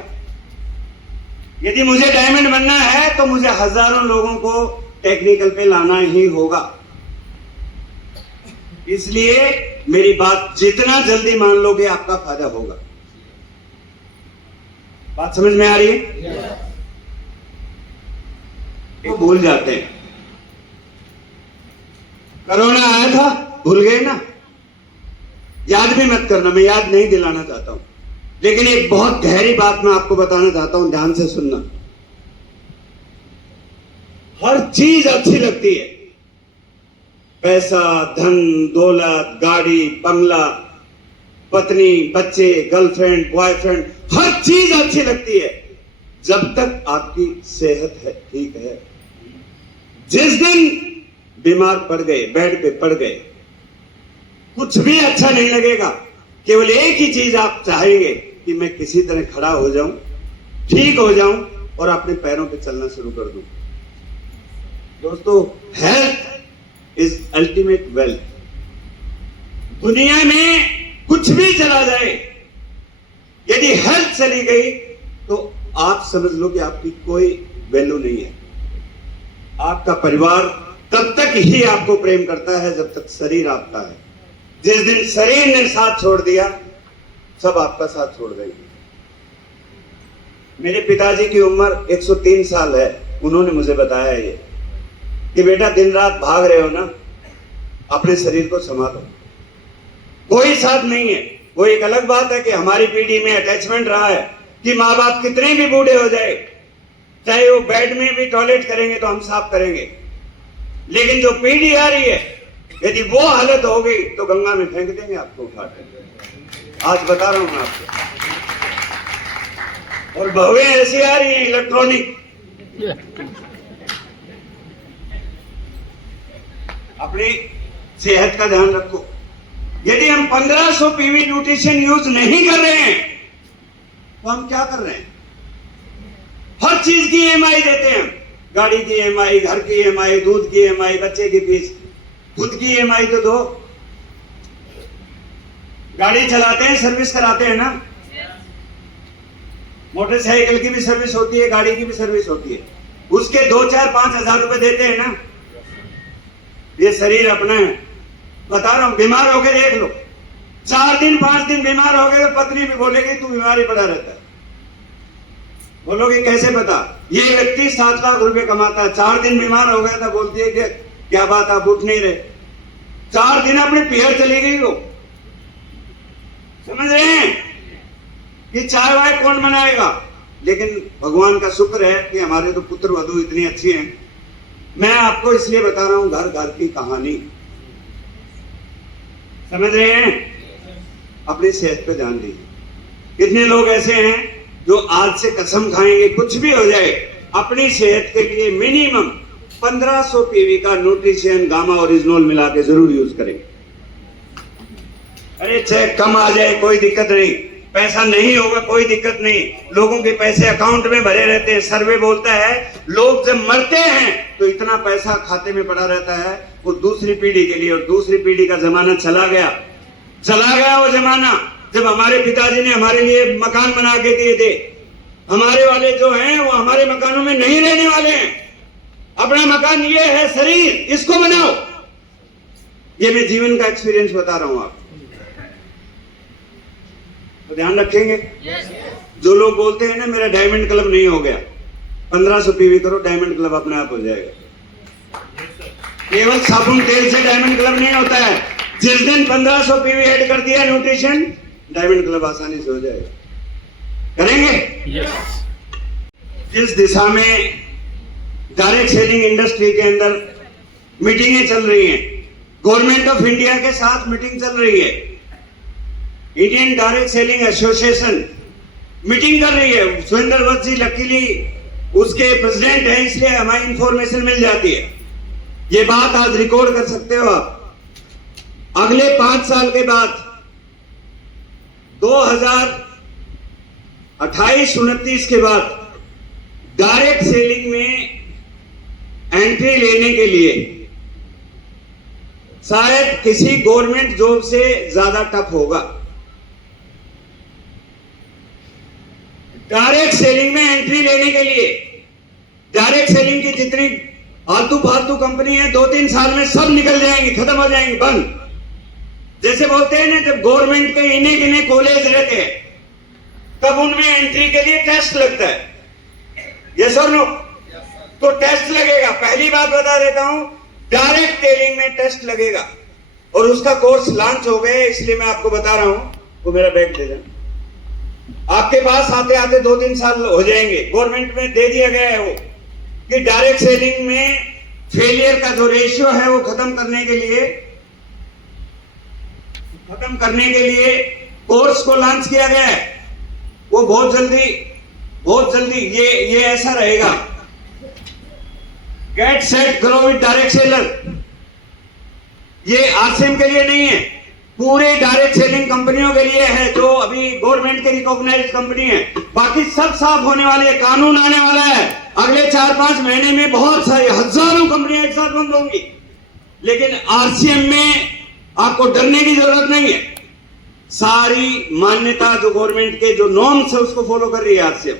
यदि मुझे डायमंड बनना है तो मुझे हजारों लोगों को टेक्निकल पे लाना ही होगा। इसलिए मेरी बात जितना जल्दी मान लोगे आपका फायदा होगा। बात समझ में आ रही है? वो भूल जाते हैं। कोरोना आया था, भूल गए ना? याद भी मत करना, मैं याद नहीं दिलाना चाहता हूं। लेकिन एक बहुत गहरी बात मैं आपको बताना चाहता हूं, ध्यान से सुनना। हर चीज अच्छी लगती है। पैसा, धन, दौलत, गाड़ी, बंगला, पत्नी, बच्चे, गर्लफ्रेंड, बॉयफ्रेंड, हर चीज अच्छी लगती है जब तक आपकी सेहत है, ठीक है। जिस दिन बीमार पड़ गए, बेड पे पड़ गए, कुछ भी अच्छा नहीं लगेगा। केवल एक ही चीज आप चाहेंगे कि मैं किसी तरह खड़ा हो जाऊं, ठीक हो जाऊं और अपने पैरों पे चलना शुरू कर दूं। दोस्तों, हेल्थ इज अल्टीमेट वेल्थ। दुनिया में कुछ भी चला जाए, यदि हेल्थ चली गई तो आप समझ लो कि आपकी कोई वैल्यू नहीं है। आपका परिवार तब तक ही आपको प्रेम करता है जब तक शरीर आपका है। जिस दिन शरीर ने साथ छोड़ दिया, सब आपका साथ छोड़ देंगे। मेरे पिताजी की उम्र 103 साल है। उन्होंने मुझे बताया ये कि बेटा दिन रात भाग रहे हो ना, अपने शरीर को संभालो, कोई साथ नहीं है। वो एक अलग बात है कि हमारी पीढ़ी में अटैचमेंट रहा है कि माँ बाप कितने भी बूढ़े हो जाए, चाहे वो बेड में भी टॉयलेट करेंगे तो हम साफ करेंगे, लेकिन जो पीढ़ी आ रही है, यदि वो हालत हो गई तो गंगा में फेंक देंगे आपको उठाकर। आज बता रहा हूं मैं आपको। और बहुएं ऐसी आ रही हैं इलेक्ट्रॉनिक। अपनी सेहत का ध्यान रखो। यदि हम 1500 पीवी न्यूट्रिशन यूज नहीं कर रहे हैं तो हम क्या कर रहे हैं? हर चीज की ईएमआई देते हैं, गाड़ी की ईएमआई, घर की ईएमआई, दूध की ईएमआई, बच्चे की फीस, खुद की ईएमआई तो दो। गाड़ी चलाते हैं, सर्विस कराते हैं ना, मोटरसाइकिल की भी सर्विस होती है, गाड़ी की भी सर्विस होती है, उसके 2, 4, 5 हजार रुपए देते हैं ना। ये शरीर अपना है, बता रहा हूं। बीमार होके देख लो, 4 दिन 5 दिन बीमार हो गए तो पत्नी भी बोलेगी तू बीमार ही पड़ा रहता है। बोलोगे कैसे पता? ये व्यक्ति 7 लाख रुपए कमाता है, 4 दिन बीमार हो गया था, बोलती है कि क्या बात आप उठ नहीं रहे, 4 दिन अपने पियर चली गई हो। समझ रहे हैं कि चाय वाय कौन बनाएगा? लेकिन भगवान का शुक्र है कि हमारे तो पुत्र वधू इतनी अच्छी हैं। मैं आपको इसलिए बता रहा हूं, घर घर की कहानी। समझ रहे हैं? अपनी सेहत पे ध्यान दीजिए। कितने लोग ऐसे हैं जो आज से कसम खाएंगे कुछ भी हो जाए, अपनी सेहत के लिए मिनिमम 1500 पीवी का न्यूट्रिशन गामा ओरिजिनल मिला के जरूर यूज करेंगे। अरे चाहे कम आ जाए कोई दिक्कत नहीं, पैसा नहीं होगा कोई दिक्कत नहीं, लोगों के पैसे अकाउंट में भरे रहते हैं। सर्वे बोलता है लोग जब मरते हैं तो इतना पैसा खाते में पड़ा रहता है, वो दूसरी पीढ़ी के लिए। और दूसरी पीढ़ी का जमाना चला गया वो जमाना जब हमारे पिताजी ने हमारे लिए मकान बना के दिए थे। हमारे वाले जो हैं वो हमारे मकानों में नहीं रहने वाले हैं। अपना मकान ये है शरीर, इसको बनाओ। ये मैं जीवन का एक्सपीरियंस बता रहा हूं आपको, तो ध्यान रखेंगे। जो लोग बोलते हैं ना मेरा डायमंड क्लब नहीं हो गया, 1500 पीवी करो, डायमंड क्लब अपने आप हो जाएगा। केवल साबुन तेल से डायमंड क्लब नहीं होता है। जिस दिन 1500 पीवी ऐड कर दिया न्यूट्रिशन, डायमंड क्लब आसानी से हो जाएगा। करेंगे? जिस दिशा में डायरेक्ट सेलिंग इंडस्ट्री के अंदर मीटिंगें चल रही हैं, गवर्नमेंट ऑफ इंडिया के साथ मीटिंग चल रही है, Indian direct selling association meeting कर रही है। सुरेंद्र वत्स जी लकीली उसके प्रेसिडेंट हैं, इसलिए हमें इंफॉर्मेशन मिल जाती है। ये बात आज रिकॉर्ड कर सकते हो आप। अगले 5 साल के बाद 2028-29 के बाद डायरेक्ट सेलिंग में एंट्री लेने के लिए शायद किसी गवर्नमेंट जॉब से ज्यादा टफ होगा। डायरेक्ट सेलिंग में एंट्री लेने के लिए डायरेक्ट सेलिंग की जितनी आलतू फालतू कंपनी है 2-3 साल में सब निकल जाएंगी, खत्म हो जाएंगी, बंद। जैसे बोलते हैं ना, जब गवर्नमेंट के इन्हें गिने कॉलेज रहते हैं तब उनमें एंट्री के लिए टेस्ट लगता है। यस और नो? तो टेस्ट लगेगा। पहली बात बता देता हूं, डायरेक्ट सेलिंग में टेस्ट लगेगा और उसका कोर्स लॉन्च हो गए, इसलिए मैं आपको बता रहा हूं। वो मेरा बैग दे देना, आपके पास आते आते 2-3 साल हो जाएंगे। गवर्नमेंट में दे दिया गया है वो कि डायरेक्ट सेलिंग में फेलियर का जो रेशियो है वो खत्म करने के लिए कोर्स को लॉन्च किया गया है। वो बहुत जल्दी ये ऐसा रहेगा, get set grow with direct seller. ये आरसीएम के लिए नहीं है, पूरे डायरेक्ट सेलिंग कंपनियों के लिए है जो अभी गवर्नमेंट के रिकॉग्नाइज्ड कंपनी है। बाकी सब साफ होने वाले, कानून आने वाला है। अगले 4-5 महीने में बहुत सारी हजारों कंपनियां एक साथ बंद होंगी, लेकिन आरसीएम में आपको डरने की जरूरत नहीं है। सारी मान्यता जो गवर्नमेंट के जो नॉर्म्स है उसको फॉलो कर रही है आरसीएम।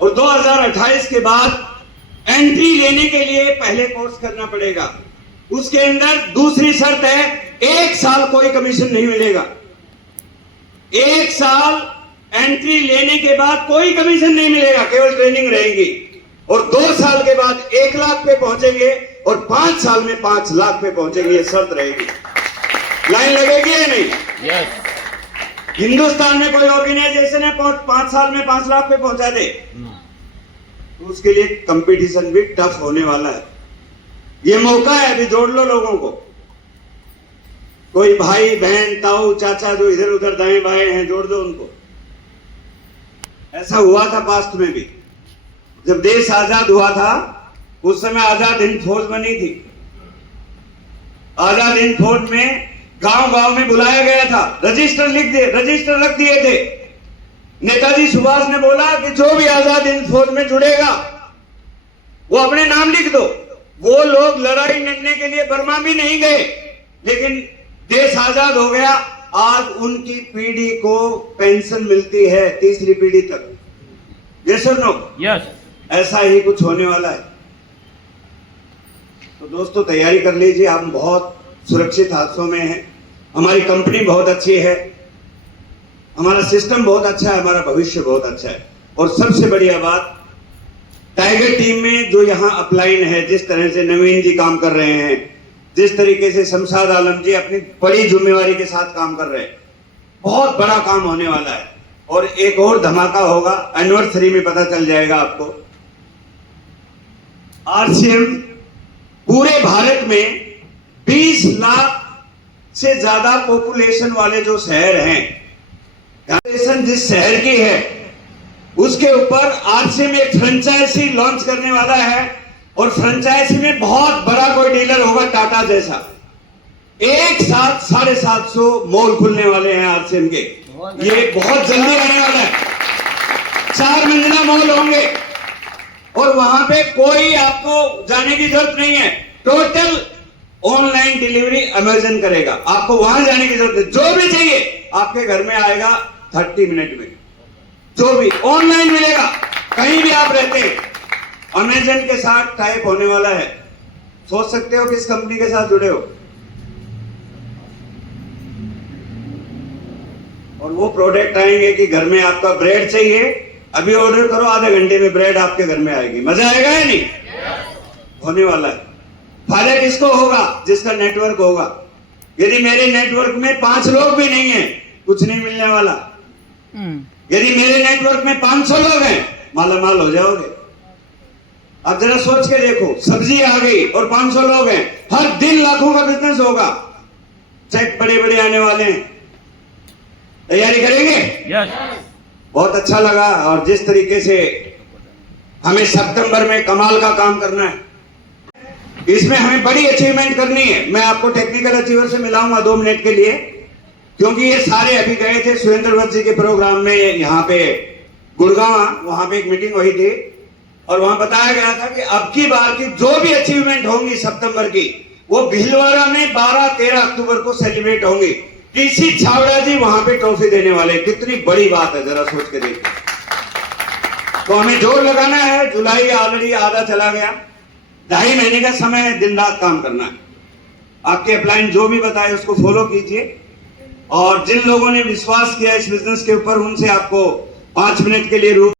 और 2028 के बाद एंट्री लेने के लिए पहले कोर्स करना पड़ेगा। उसके अंदर दूसरी शर्त है, 1 साल कोई कमीशन नहीं मिलेगा। 1 साल एंट्री लेने के बाद कोई कमीशन नहीं मिलेगा, केवल ट्रेनिंग रहेगी। और 2 साल के बाद 1 लाख पे पहुंचेंगे और 5 साल में 5 लाख पे पहुंचेंगे, ये शर्त रहेगी। लाइन लगेगी या नहीं? यस हिंदुस्तान में कोई ऑर्गेनाइजेशन है 5 साल में 5 लाख पे पहुंचा दे, तो उसके लिए कंपटीशन भी टफ होने वाला है। ये मौका है, अभी जोड़ लो लोगों को। कोई भाई बहन ताऊ चाचा जो इधर उधर दाएं बाएं हैं, जोड़ दो उनको। ऐसा हुआ था पास्ट में भी, जब देश आजाद हुआ था उस समय आजाद हिंद फौज बनी थी। आजाद हिंद फौज में गांव गांव में बुलाया गया था, रजिस्टर रजिस्टर रख दिए थे। नेताजी सुभाष ने बोला कि जो भी आजाद हिंद फौज में जुड़ेगा वो अपने नाम लिख दो। वो लोग लड़ाई लड़ने के लिए बर्मा भी नहीं गए, लेकिन देश आजाद हो गया। आज उनकी पीढ़ी को पेंशन मिलती है, तीसरी पीढ़ी तक। यस और नो? यस ऐसा ही कुछ होने वाला है। तो दोस्तों तैयारी कर लीजिए, हम बहुत सुरक्षित हाथों में हैं। हमारी कंपनी बहुत अच्छी है, हमारा सिस्टम बहुत अच्छा है, हमारा भविष्य बहुत अच्छा है। और सबसे बढ़िया बात, टाइगर टीम में जो यहाँ अपलाइन है, जिस तरह से नवीन जी काम कर रहे हैं, जिस तरीके से शमशाद आलम जी अपनी बड़ी जिम्मेवारी के साथ काम कर रहे हैं, बहुत बड़ा काम होने वाला है। और एक और धमाका होगा, एनिवर्सरी में पता चल जाएगा आपको। आरसीएम पूरे भारत में 20 लाख से ज्यादा पॉपुलेशन वाले जो शहर हैं, पॉपुलेशन जिस शहर की है उसके ऊपर आरसीएम एक फ्रेंचाइजी लॉन्च करने वाला है। और फ्रेंचाइजी में बहुत बड़ा कोई डीलर होगा टाटा जैसा। एक साथ 750 मॉल खुलने वाले हैं आरसीएम के, ये बहुत जल्दी आने वाला है। 4 मंजिला मॉल होंगे और वहां पे कोई आपको जाने की जरूरत नहीं है। टोटल ऑनलाइन डिलीवरी अमेजन करेगा, आपको वहां जाने की जरूरत नहीं। जो भी चाहिए आपके घर में आएगा 30 मिनट में, जो भी ऑनलाइन मिलेगा, कहीं भी आप रहते हैं। अमेजन के साथ टाइप होने वाला है। सोच सकते हो किस कंपनी के साथ जुड़े हो। और वो प्रोडक्ट आएंगे कि घर में आपका ब्रेड चाहिए, अभी ऑर्डर करो, आधे घंटे में ब्रेड आपके घर में आएगी। मजा आएगा या नहीं? होने वाला है। फायदा किसको होगा? जिसका नेटवर्क होगा। यदि मेरे नेटवर्क में 5 लोग भी नहीं है, कुछ नहीं मिलने वाला। यदि मेरे नेटवर्क में 500 लोग हैं, मालामाल हो जाओगे। अब जरा सोच के देखो, सब्जी आ गई और 500 लोग हैं, हर दिन लाखों का बिजनेस होगा। चेक बड़े बड़े आने वाले हैं। तैयारी करेंगे? यस बहुत अच्छा लगा। और जिस तरीके से हमें सितंबर में कमाल का काम करना है, इसमें हमें बड़ी अचीवमेंट करनी है। मैं आपको टेक्निकल अचीवर से मिलाऊंगा 2 मिनट के लिए, क्योंकि ये सारे अभी गए थे सुरेंद्र वत्स जी के प्रोग्राम में यहाँ पे गुड़गांव, वहां पे एक मीटिंग हुई थी और वहां बताया गया था कि अब की बार की जो भी अचीवमेंट होंगी सितंबर की, वो भीलवाड़ा में 12-13 अक्टूबर को सेलिब्रेट होंगी। टीसी छावड़ा जी वहां पे ट्रॉफी देने वाले। कितनी बड़ी बात है, जरा सोच के देखिए। तो हमें जोर लगाना है। जुलाई ऑलरेडी आधा चला गया, 2.5 महीने का समय है, दिन रात काम करना है। आपके अपलाइन जो भी बताए उसको फॉलो कीजिए। और जिन लोगों ने विश्वास किया इस बिजनेस के ऊपर, उनसे आपको 5 मिनट के लिए रूबरू